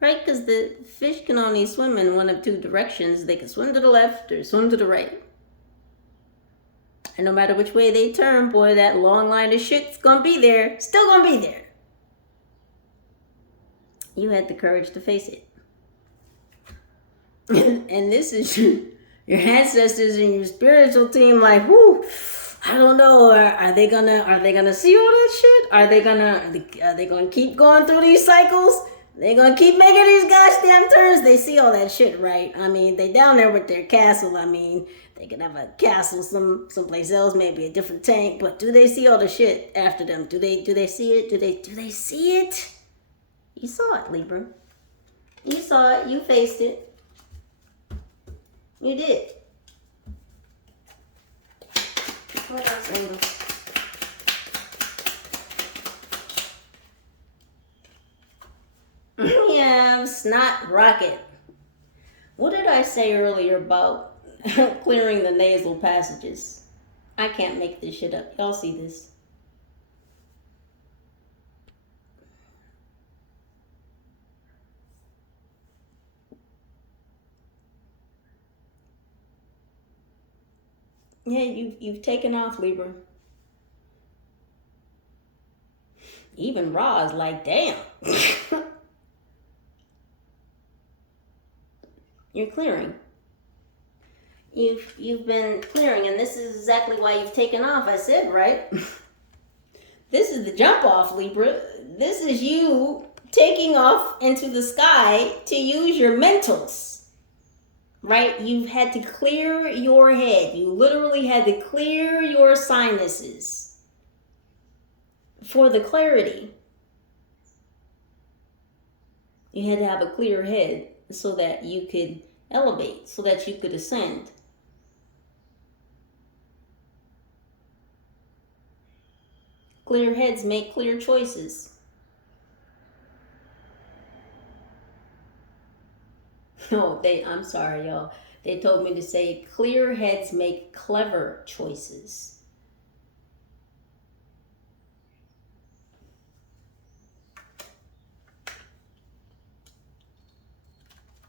Right? Because the fish can only swim in one of two directions. They can swim to the left or swim to the right. And no matter which way they turn, boy, that long line of shit's gonna be there. Still gonna be there. You had the courage to face it. And this is your ancestors and your spiritual team, like, whoo, I don't know. Are they gonna see all that shit? Are they gonna keep going through these cycles? They're gonna keep making these goddamn turns. They see all that shit, right? I mean, they down there with their castle. I mean, they could have a castle someplace else, maybe a different tank. But do they see all the shit after them? Do they see it? Do they see it? You saw it, Libra. You saw it. You faced it. You did. What else, Angel? Yeah, snot rocket. What did I say earlier about clearing the nasal passages? I can't make this shit up. Y'all see this? Yeah, you've taken off, Libra. Even Ra is like, damn. You're clearing. You've been clearing, and this is exactly why you've taken off. I said, right? This is the jump off, Libra. This is you taking off into the sky to use your mentals. Right? You've had to clear your head. You literally had to clear your sinuses for the clarity. You had to have a clear head so that you could elevate, so that you could ascend. Clear heads make clear choices. No, I'm sorry, y'all. They told me to say clear heads make clever choices.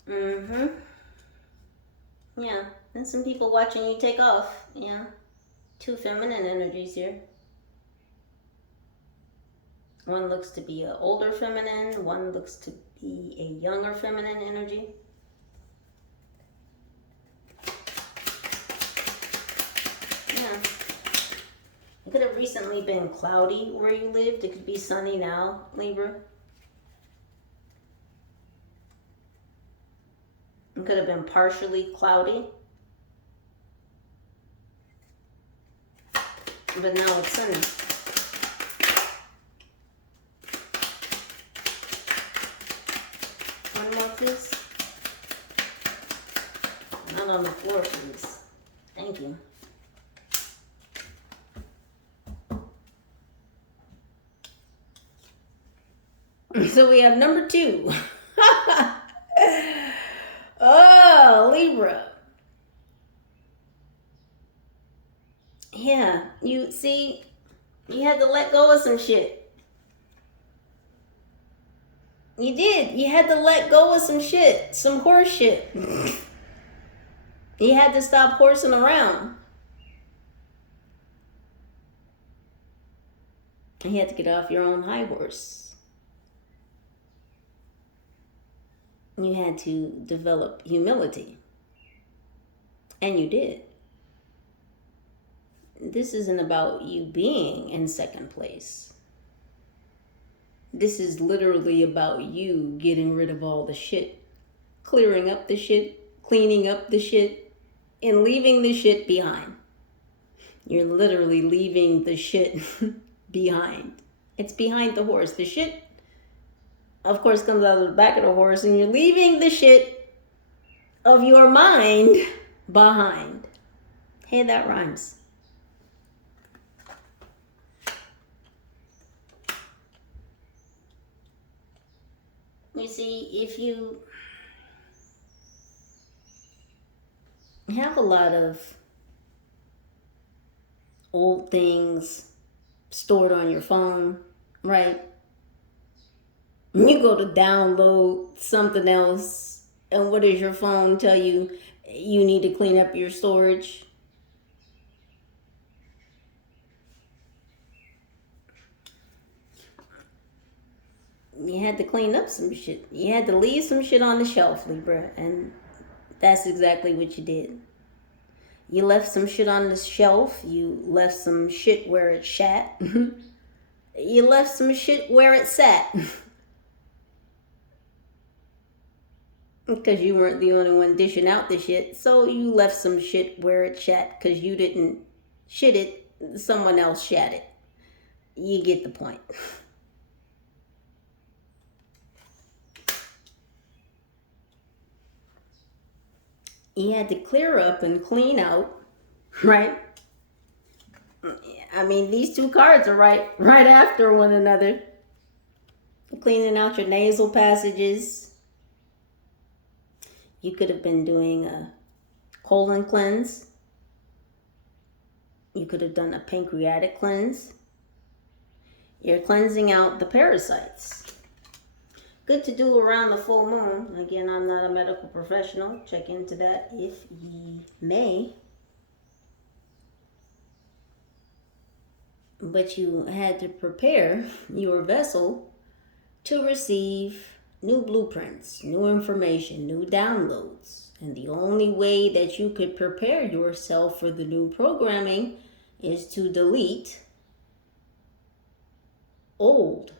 Mm-hmm. Yeah, and some people watching you take off. Yeah, 2 feminine energies here. One looks to be an older feminine, one looks to be a younger feminine energy. Yeah. It could have recently been cloudy where you lived. It could be sunny now, Libra. It could have been partially cloudy. But now it's sunny. One more, please. Not on the floor, please. Thank you. So we have number 2. Oh, Libra. Yeah, you see, you had to let go of some shit. You did. You had to let go of some shit. Some horse shit. You had to stop horsing around. You had to get off your own high horse. You had to develop humility. And you did. This isn't about you being in second place. This is literally about you getting rid of all the shit, clearing up the shit, cleaning up the shit, and leaving the shit behind. You're literally leaving the shit behind. It's behind the horse. The shit, of course, comes out of the back of the horse, and you're leaving the shit of your mind behind. Hey, that rhymes. You see, if you have a lot of old things stored on your phone, right? You go to download something else, and what does your phone tell you? You need to clean up your storage. You had to clean up some shit. You had to leave some shit on the shelf, Libra, and that's exactly what you did. You left some shit on the shelf. You left some shit where it shat. You left some shit where it sat. Because you weren't the only one dishing out the shit. So you left some shit where it shat because you didn't shit it. Someone else shat it. You get the point. You had to clear up and clean out, right? I mean, these 2 cards are right after one another. Cleaning out your nasal passages. You could have been doing a colon cleanse. You could have done a pancreatic cleanse. You're cleansing out the parasites. Good to do around the full moon. Again, I'm not a medical professional. Check into that if ye may. But you had to prepare your vessel to receive new blueprints, new information, new downloads. And the only way that you could prepare yourself for the new programming is to delete old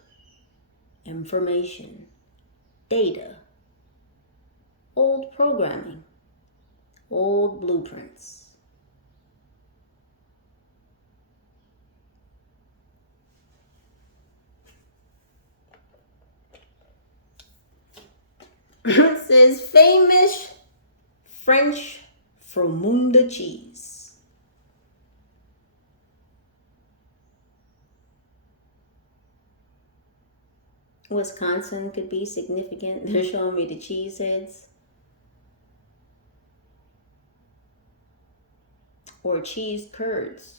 information, data, old programming, old blueprints. It says famous French Fromunda cheese. Wisconsin could be significant. They're showing me the cheese heads. Or cheese curds.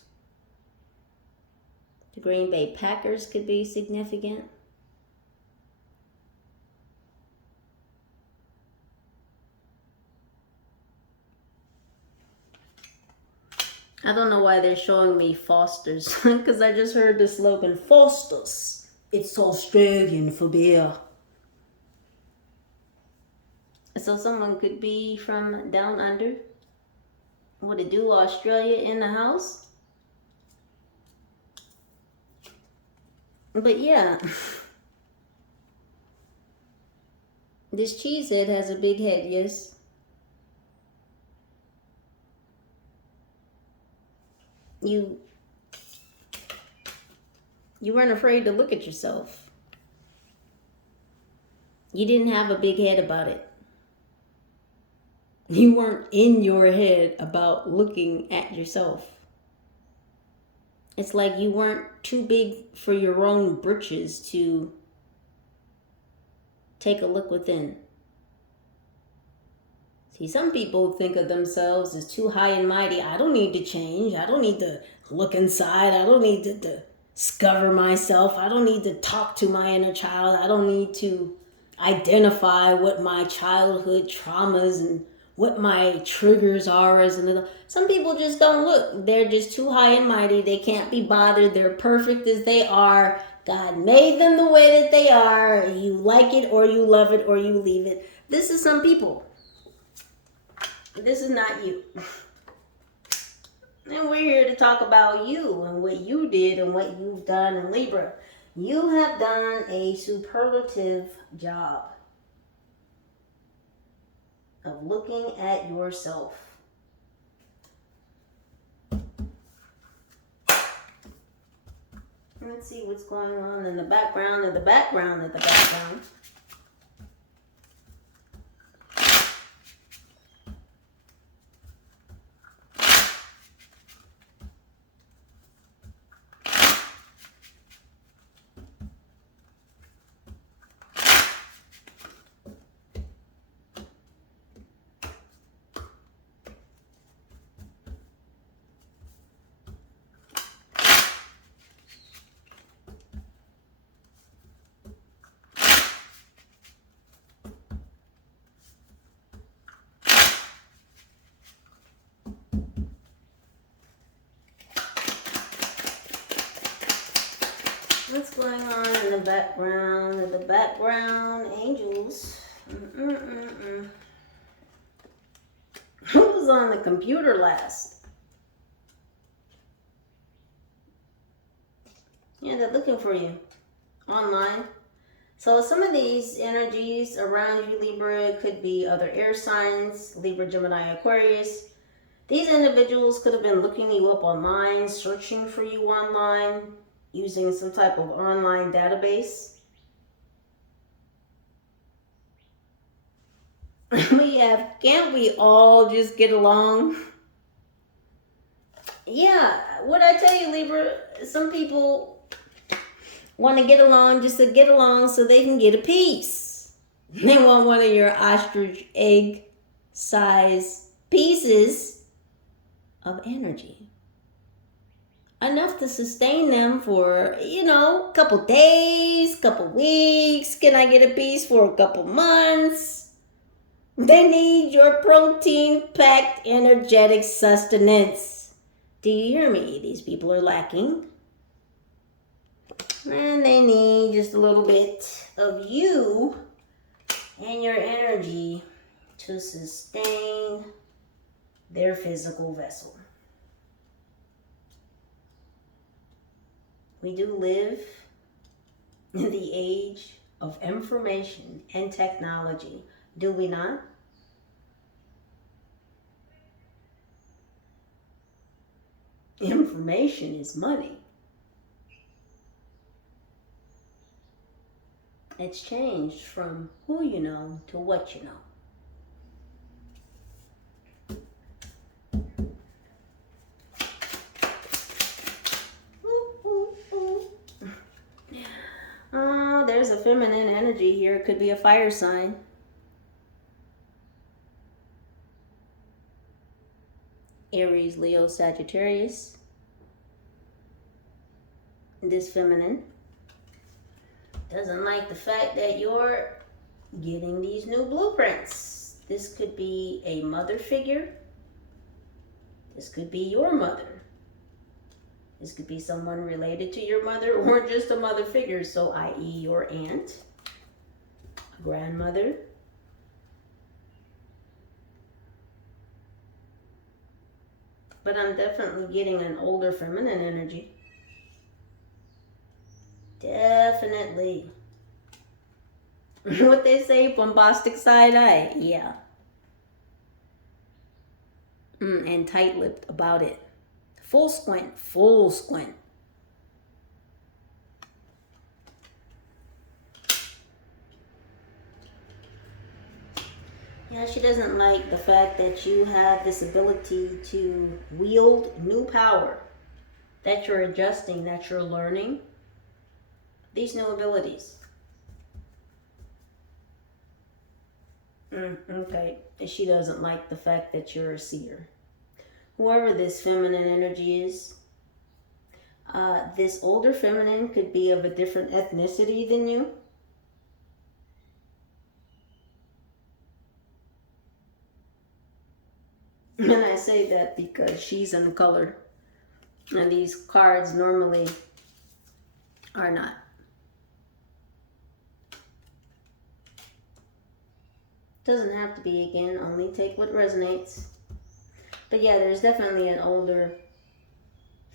The Green Bay Packers could be significant. don't know why they're showing me Foster's because I just heard the slogan, Foster's. It's Australian for beer. So someone could be from down under. Would it do Australia in the house? But yeah. This cheesehead has a big head, yes. You weren't afraid to look at yourself. You didn't have a big head about it. You weren't in your head about looking at yourself. It's like you weren't too big for your own britches to take a look within. See, some people think of themselves as too high and mighty. I don't need to change. I don't need to look inside. I don't need to discover myself. I don't need to talk to my inner child. I don't need to identify what my childhood traumas and what my triggers are as an adult. Some people just don't look. They're just too high and mighty. They can't be bothered. They're perfect as they are. God made them the way that they are. You like it or you love it or you leave it. This is some people. This is not you. And we're here to talk about you and what you did and what you've done in Libra. You have done a superlative job of looking at yourself. Let's see what's going on in the background, in the background, in the background. What's going on in the background? In the background, angels. Who was on the computer last? Yeah, they're looking for you online. So some of these energies around you, Libra, could be other air signs, Libra, Gemini, Aquarius. These individuals could have been looking you up online, searching for you online, using some type of online database. Can't we all just get along? Yeah, what I tell you, Libra, some people want to get along just to get along so they can get a piece. They want one of your ostrich egg size pieces of energy. Enough to sustain them for, a couple days, couple weeks. Can I get a piece for a couple months? They need your protein-packed energetic sustenance. Do you hear me? These people are lacking. And they need just a little bit of you and your energy to sustain their physical vessel. We do live in the age of information and technology, do we not? Information is money. It's changed from who you know to what you know. There's a feminine energy here. It could be a fire sign. Aries, Leo, Sagittarius. This feminine doesn't like the fact that you're getting these new blueprints. This could be a mother figure. This could be your mother. This could be someone related to your mother or just a mother figure. So i.e. your aunt, grandmother. But I'm definitely getting an older feminine energy. Definitely. What they say, bombastic side eye. Yeah. And tight-lipped about it. Full squint, full squint. Yeah, she doesn't like the fact that you have this ability to wield new power, that you're adjusting, that you're learning these new abilities. Okay, she doesn't like the fact that you're a seer. Whoever this feminine energy is, this older feminine could be of a different ethnicity than you. And I say that because she's in color. And these cards normally are not. Doesn't have to be, again, only take what resonates. But yeah, there's definitely an older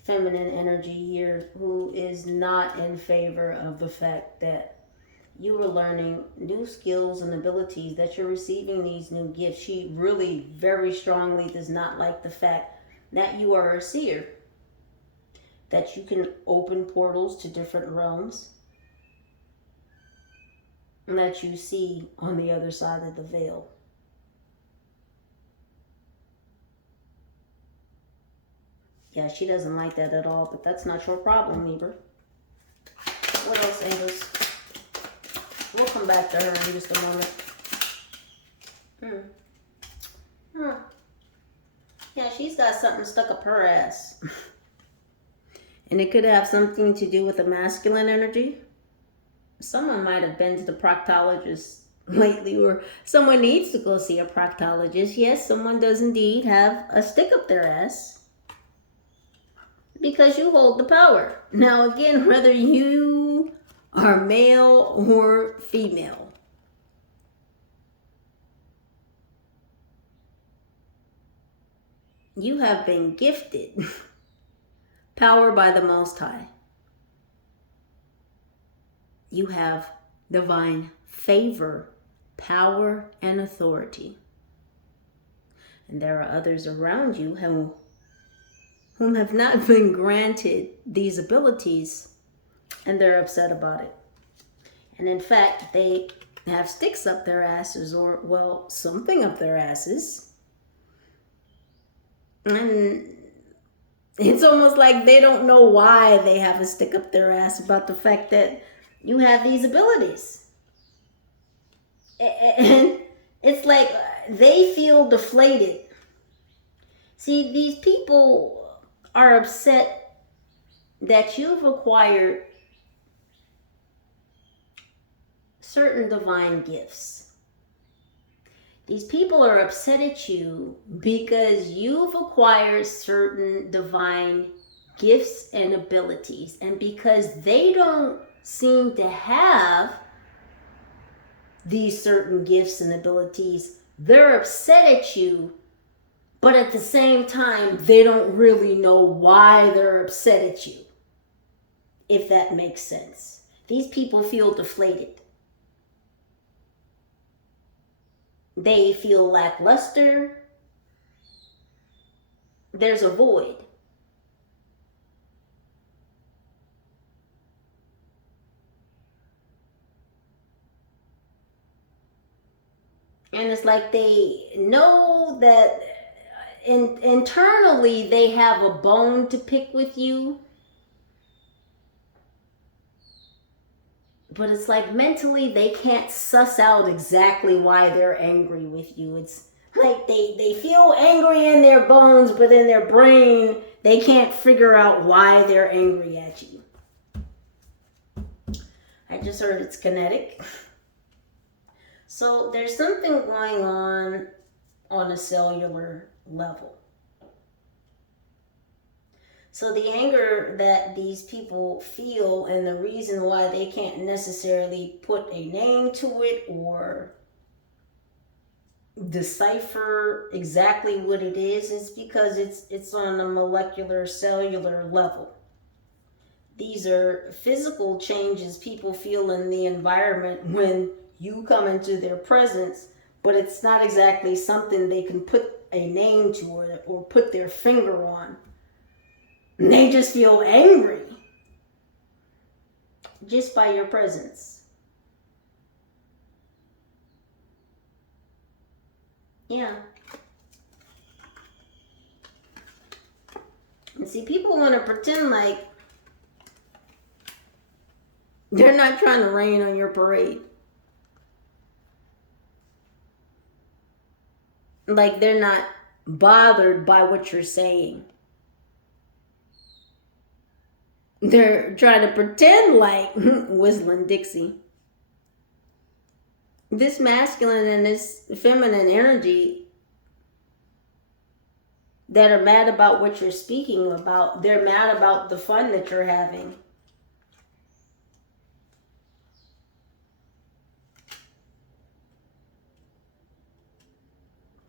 feminine energy here who is not in favor of the fact that you are learning new skills and abilities, that you're receiving these new gifts. She really very strongly does not like the fact that you are a seer, that you can open portals to different realms, and that you see on the other side of the veil. Yeah, she doesn't like that at all, but that's not your problem, Libra. What else, angels? We'll come back to her in just a moment. Yeah, she's got something stuck up her ass. And it could have something to do with the masculine energy. Someone might have been to the proctologist lately, or someone needs to go see a proctologist. Yes, someone does indeed have a stick up their ass, because you hold the power. Now again, whether you are male or female, you have been gifted power by the Most High. You have divine favor, power, and authority. And there are others around you whom have not been granted these abilities, and they're upset about it. And in fact, they have sticks up their asses, or, well, something up their asses. And it's almost like they don't know why they have a stick up their ass about the fact that you have these abilities. And it's like they feel deflated. See, these people are upset that you've acquired certain divine gifts. These people are upset at you because you've acquired certain divine gifts and abilities, and because they don't seem to have these certain gifts and abilities, they're upset at you, but at the same time, they don't really know why they're upset at you, if that makes sense. These people feel deflated. They feel lackluster. There's a void. And it's like they know that internally they have a bone to pick with you. But it's like mentally they can't suss out exactly why they're angry with you. It's like they feel angry in their bones, but in their brain, they can't figure out why they're angry at you. I just heard it's kinetic. So there's something going on a cellular level. So the anger that these people feel and the reason why they can't necessarily put a name to it or decipher exactly what it is because it's on a molecular cellular level. These are physical changes people feel in the environment when you come into their presence, but it's not exactly something they can put a name to it or put their finger on. They just feel angry just by your presence. Yeah. And see, people want to pretend like they're not trying to rain on your parade. Like they're not bothered by what you're saying. They're trying to pretend like whistling Dixie. This masculine and this feminine energy that are mad about what you're speaking about, they're mad about the fun that you're having.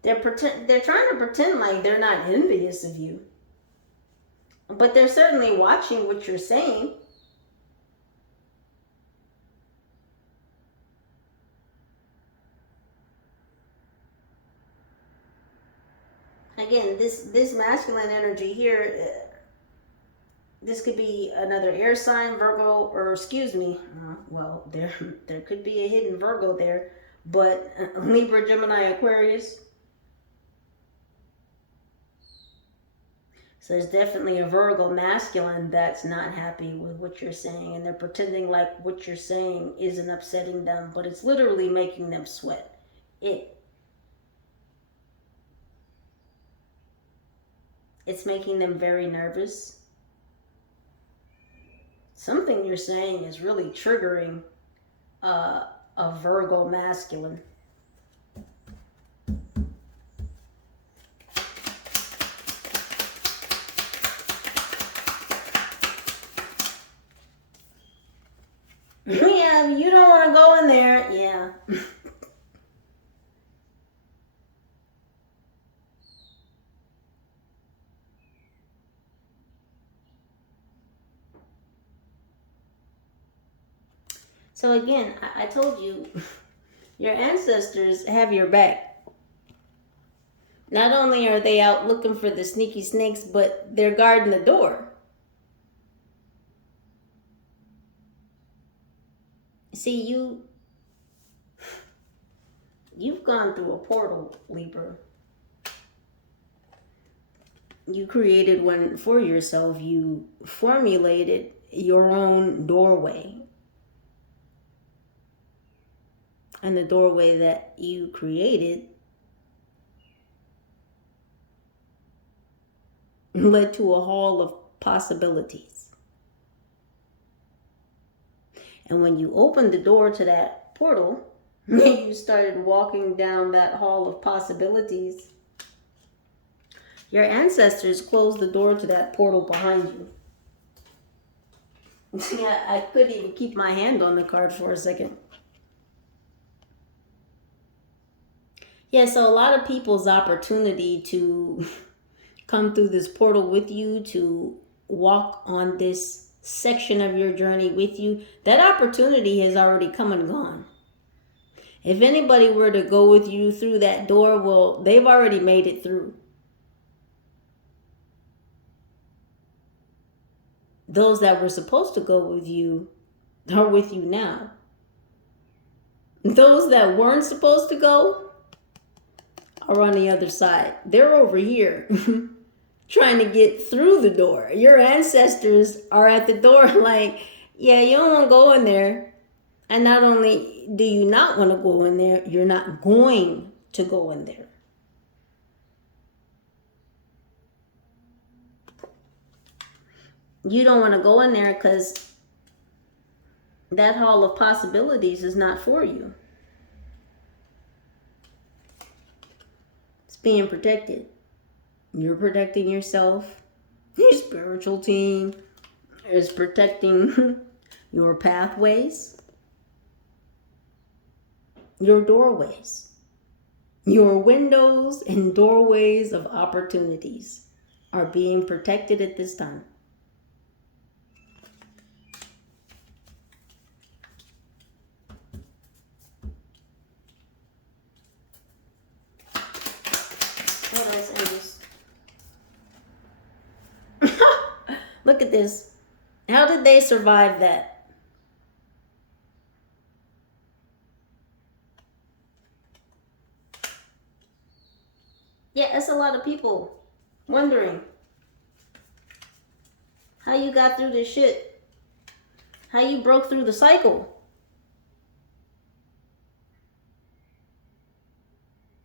They're trying to pretend like they're not envious of you. But they're certainly watching what you're saying. Again, this masculine energy here, this could be another air sign, Virgo, or excuse me, well, there could be a hidden Virgo there, but Libra, Gemini, Aquarius. So there's definitely a Virgo masculine that's not happy with what you're saying, and they're pretending like what you're saying isn't upsetting them, but it's literally making them sweat. It's making them very nervous. Something you're saying is really triggering a Virgo masculine. Yeah, you don't want to go in there. Yeah. So again, I told you, your ancestors have your back. Not only are they out looking for the sneaky snakes, but they're guarding the door. See, you've gone through a portal, Libra. You created one for yourself. You formulated your own doorway. And the doorway that you created led to a hall of possibilities. And when you opened the door to that portal, you started walking down that hall of possibilities. Your ancestors closed the door to that portal behind you. See, I couldn't even keep my hand on the card for a second. Yeah, so a lot of people's opportunity to come through this portal with you, to walk on this section of your journey with you, that opportunity has already come and gone. If anybody were to go with you through that door, well, they've already made it through. Those that were supposed to go with you are with you now. Those that weren't supposed to go are on the other side. They're over here trying to get through the door. Your ancestors are at the door like, yeah, you don't want to go in there. And not only do you not want to go in there, you're not going to go in there. You don't want to go in there because that hall of possibilities is not for you. It's being protected. You're protecting yourself. Your spiritual team is protecting your pathways, your doorways, your windows and doorways of opportunities are being protected at this time. What else, angels? Look at this. How did they survive that? Yeah, that's a lot of people wondering how you got through this shit. How you broke through the cycle.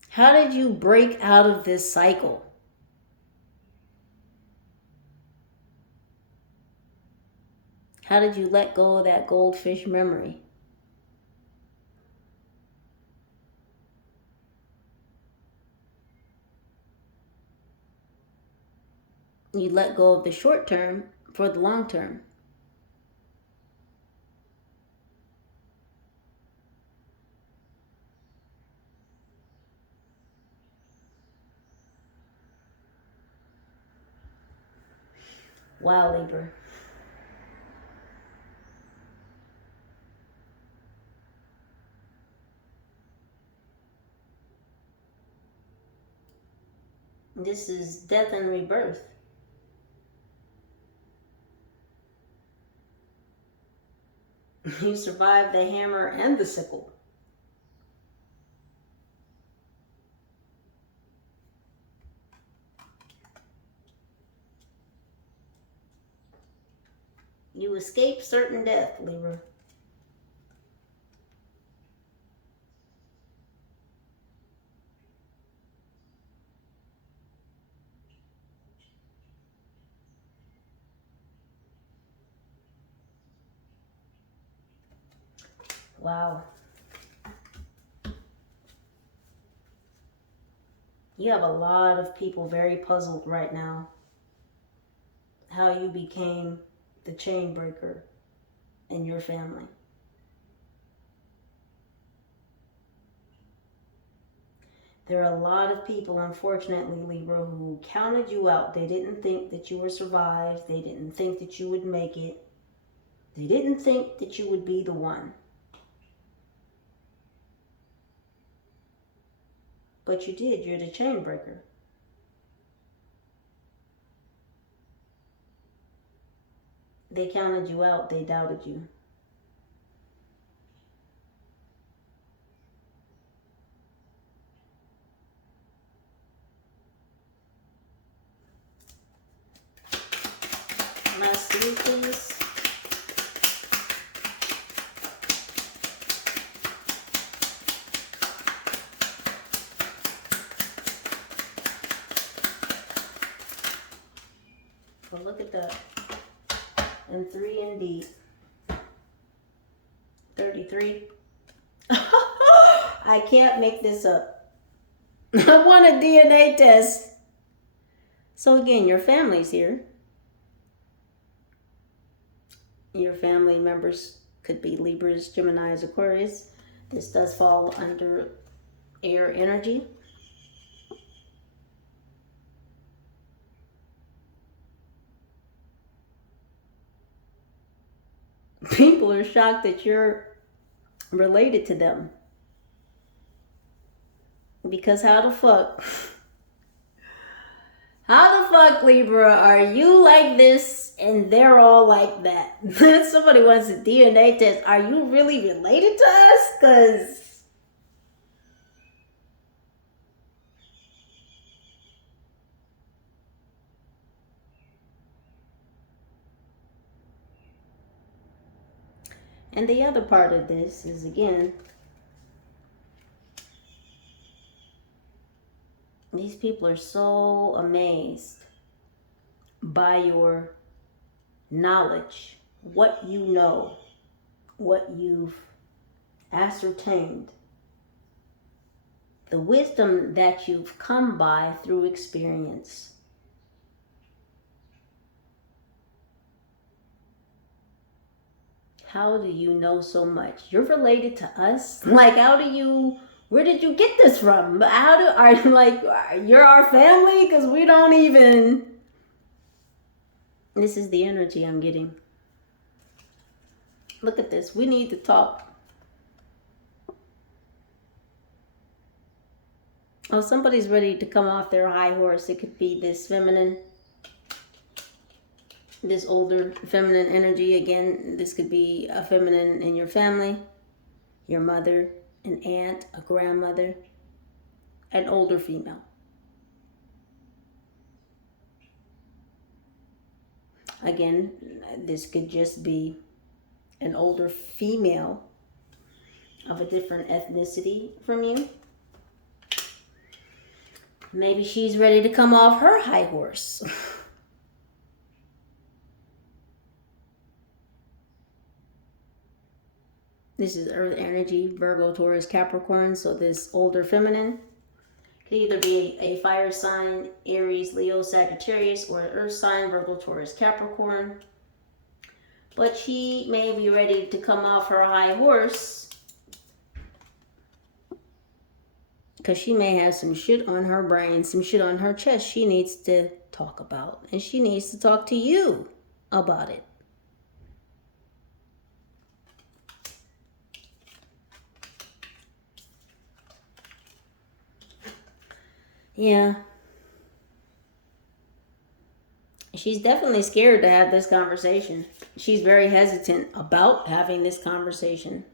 How did you break out of this cycle? How did you let go of that goldfish memory? You let go of the short term for the long term. Wow, Libra. This is death and rebirth. You survived the hammer and the sickle. You escaped certain death, Libra. Wow. You have a lot of people very puzzled right now how you became the chain breaker in your family. There are a lot of people, unfortunately, Libra, who counted you out. They didn't think that you would survive. They didn't think that you would make it. They didn't think that you would be the one. But you did. You're the chain breaker. They counted you out. They doubted you. Last three, please. Well, look at that. And 3 indeed. 33. I can't make this up. I want a DNA test. So again, your family's here. Your family members could be Libras, Geminis, Aquarius. This does fall under air energy. People are shocked that you're related to them. Because how the fuck, Libra, are you like this and they're all like that? Somebody wants a DNA test. Are you really related to us? Because and the other part of this is, again, these people are so amazed by your knowledge, what you know, what you've ascertained, the wisdom that you've come by through experience. how do you know so much? You're related to us? Like, where did you get this from? Are you like, you're our family? Because we don't even... This is the energy I'm getting. Look at this. We need to talk. Oh, somebody's ready to come off their high horse. It could be this feminine, this older feminine energy. Again, this could be a feminine in your family, your mother, an aunt, a grandmother, an older female. Again, this could just be an older female of a different ethnicity from you. Maybe she's ready to come off her high horse. This is Earth energy, Virgo, Taurus, Capricorn. So this older feminine could either be a fire sign, Aries, Leo, Sagittarius, or an earth sign, Virgo, Taurus, Capricorn. But she may be ready to come off her high horse because she may have some shit on her brain, some shit on her chest she needs to talk about. And she needs to talk to you about it. Yeah. She's definitely scared to have this conversation. She's very hesitant about having this conversation.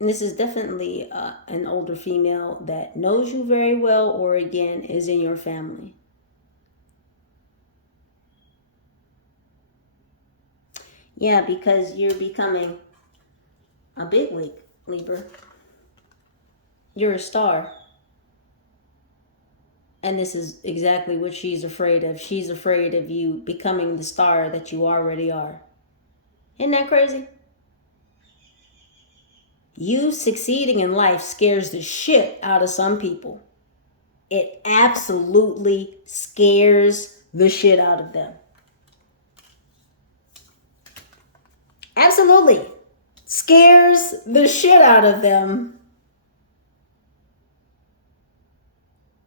This is definitely an older female that knows you very well, or again, is in your family. Yeah, because you're becoming a bigwig, Libra. You're a star. And this is exactly what she's afraid of. She's afraid of you becoming the star that you already are. Isn't that crazy? You succeeding in life scares the shit out of some people. It absolutely scares the shit out of them. Absolutely scares the shit out of them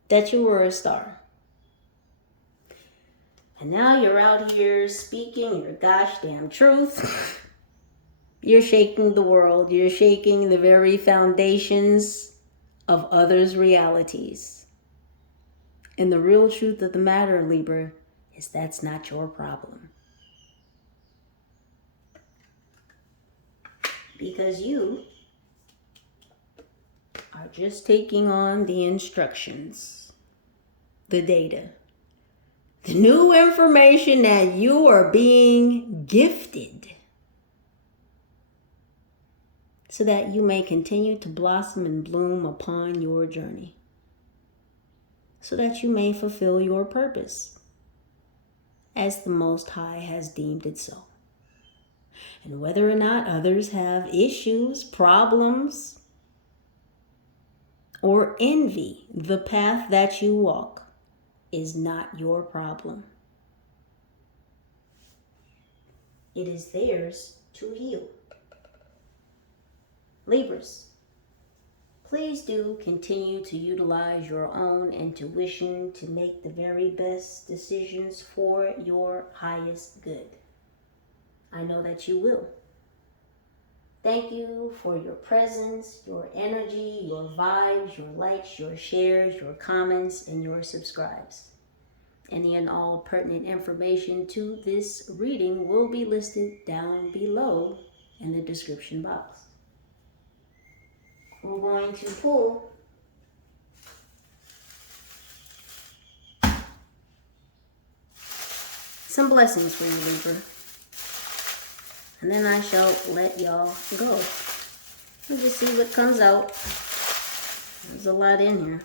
that you were a star. And now you're out here speaking your gosh damn truth. You're shaking the world. You're shaking the very foundations of others' realities. And the real truth of the matter, Libra, is that's not your problem. Because you are just taking on the instructions, the data, the new information that you are being gifted so that you may continue to blossom and bloom upon your journey, so that you may fulfill your purpose as the Most High has deemed it so. And whether or not others have issues, problems, or envy the path that you walk is not your problem. It is theirs to heal. Libras, please do continue to utilize your own intuition to make the very best decisions for your highest good. I know that you will. Thank you for your presence, your energy, your vibes, your likes, your shares, your comments, and your subscribes. Any and all pertinent information to this reading will be listed down below in the description box. We're going to pull some blessings for you, Libra. And then I shall let y'all go. We'll just see what comes out. There's a lot in here.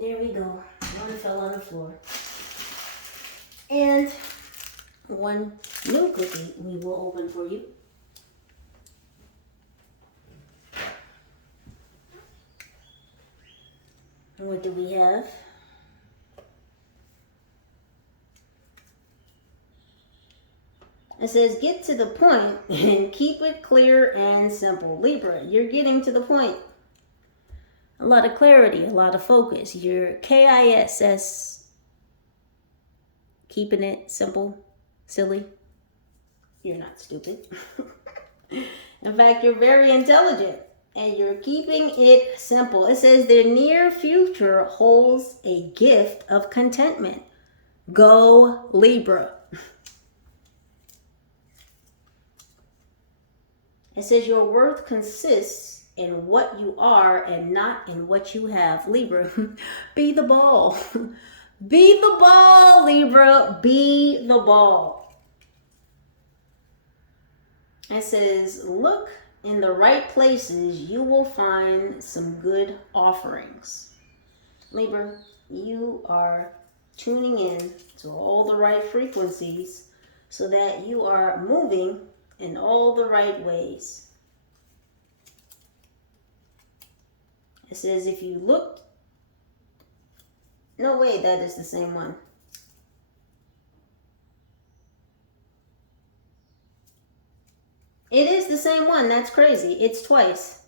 There we go. One fell on the floor. And one new cookie we will open for you. What do we have? It says, get to the point and keep it clear and simple. Libra, you're getting to the point. A lot of clarity, a lot of focus. You're KISS, keeping it simple, silly. You're not stupid. In fact, you're very intelligent and you're keeping it simple. It says the near future holds a gift of contentment. Go Libra. It says your worth consists in what you are and not in what you have. Libra, be the ball. Be the ball, Libra. Be the ball. It says, look in the right places, you will find some good offerings. Libra, you are tuning in to all the right frequencies so that you are moving in all the right ways. It says, if you look, no way, that is the same one. It is the same one. That's crazy. It's twice.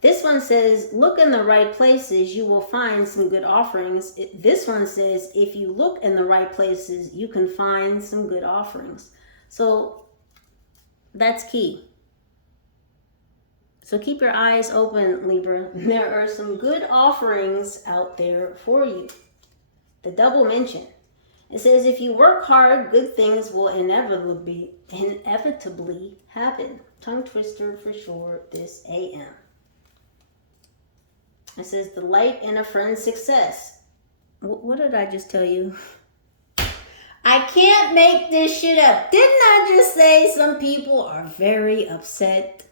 This one says, look in the right places, you will find some good offerings. This one says, if you look in the right places, you can find some good offerings. So that's key. So keep your eyes open, Libra. There are some good offerings out there for you. The double mention. It says, if you work hard, good things will inevitably happen. Tongue twister for sure this AM. It says, the light in a friend's success. What did I just tell you? I can't make this shit up. Didn't I just say some people are very upset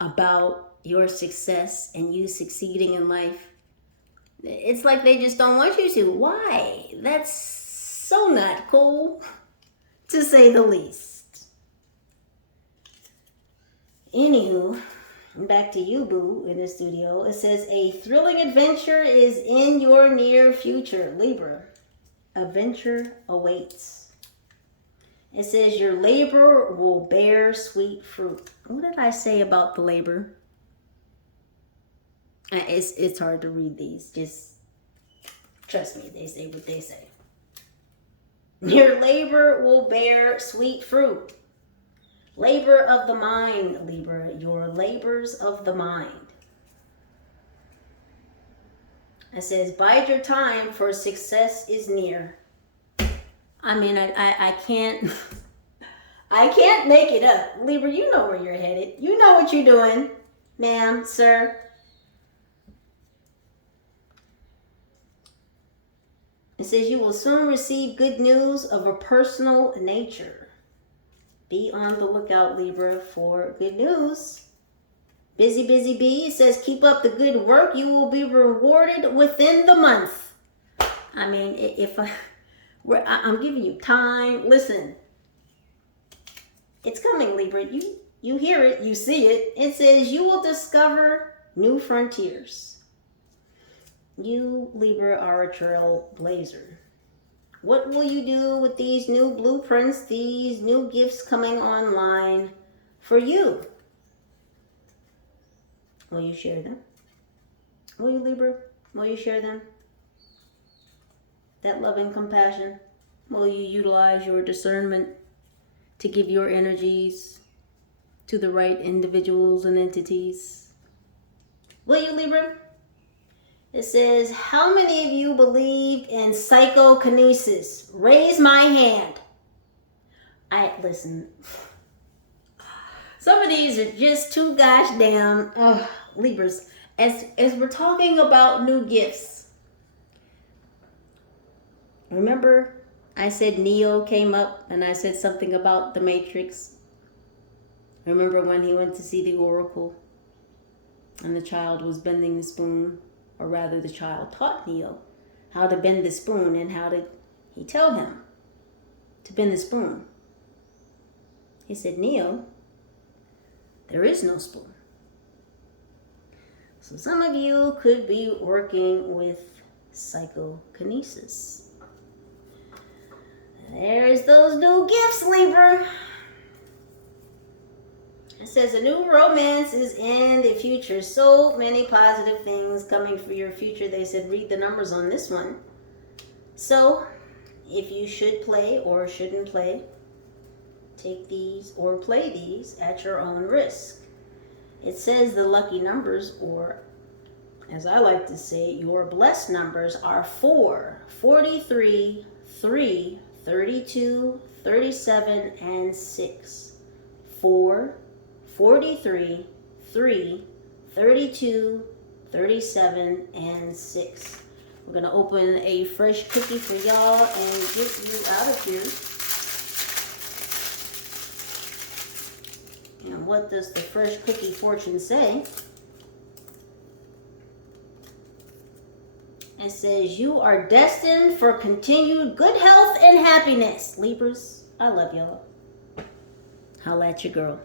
about your success and you succeeding in life? It's like they just don't want you to. Why? That's so not cool, to say the least. Anywho, back to you, boo, in the studio. It says, a thrilling adventure is in your near future, Libra. Adventure awaits. It says, your labor will bear sweet fruit. What did I say about the labor? It's hard to read these. Just trust me, they say what they say. Your labor will bear sweet fruit. Labor of the mind, Libra. Your labors of the mind. It says, bide your time, for success is near. I mean, I can't I can't make it up. Libra, you know where you're headed. You know what you're doing, ma'am, sir. It says you will soon receive good news of a personal nature. Be on the lookout, Libra, for good news. Busy, busy bee. It says keep up the good work. You will be rewarded within the month. I mean, if I'm giving you time. Listen, it's coming, Libra. You hear it, you see it. It says you will discover new frontiers. You, Libra, are a trailblazer. What will you do with these new blueprints, these new gifts coming online for you? Will you share them? Will you, Libra? Will you share them? That love and compassion? Will you utilize your discernment to give your energies to the right individuals and entities? Will you, Libra? It says, how many of you believed in psychokinesis? Raise my hand. Listen. Some of these are just too gosh damn Libras. As we're talking about new gifts. Remember I said Neo came up and I said something about the Matrix? Remember when he went to see the Oracle and the child was bending the spoon? Or rather, the child taught Neo how to bend the spoon, and how did he tell him to bend the spoon? He said, Neo, there is no spoon. So some of you could be working with psychokinesis. There's There's those new gifts, Libra. It says a new romance is in the future. So many positive things coming for your future. They said read the numbers on this one. So if you should play or shouldn't play, take these or play these at your own risk. It says the lucky numbers, or as I like to say, your blessed numbers are 4, 43, 3, 32, 37, and 6. 4, 43, 3, 32, 37, and 6. We're going to open a fresh cookie for y'all and get you out of here. And what does the fresh cookie fortune say? It says, you are destined for continued good health and happiness. Libras, I love y'all. Holla at your girl.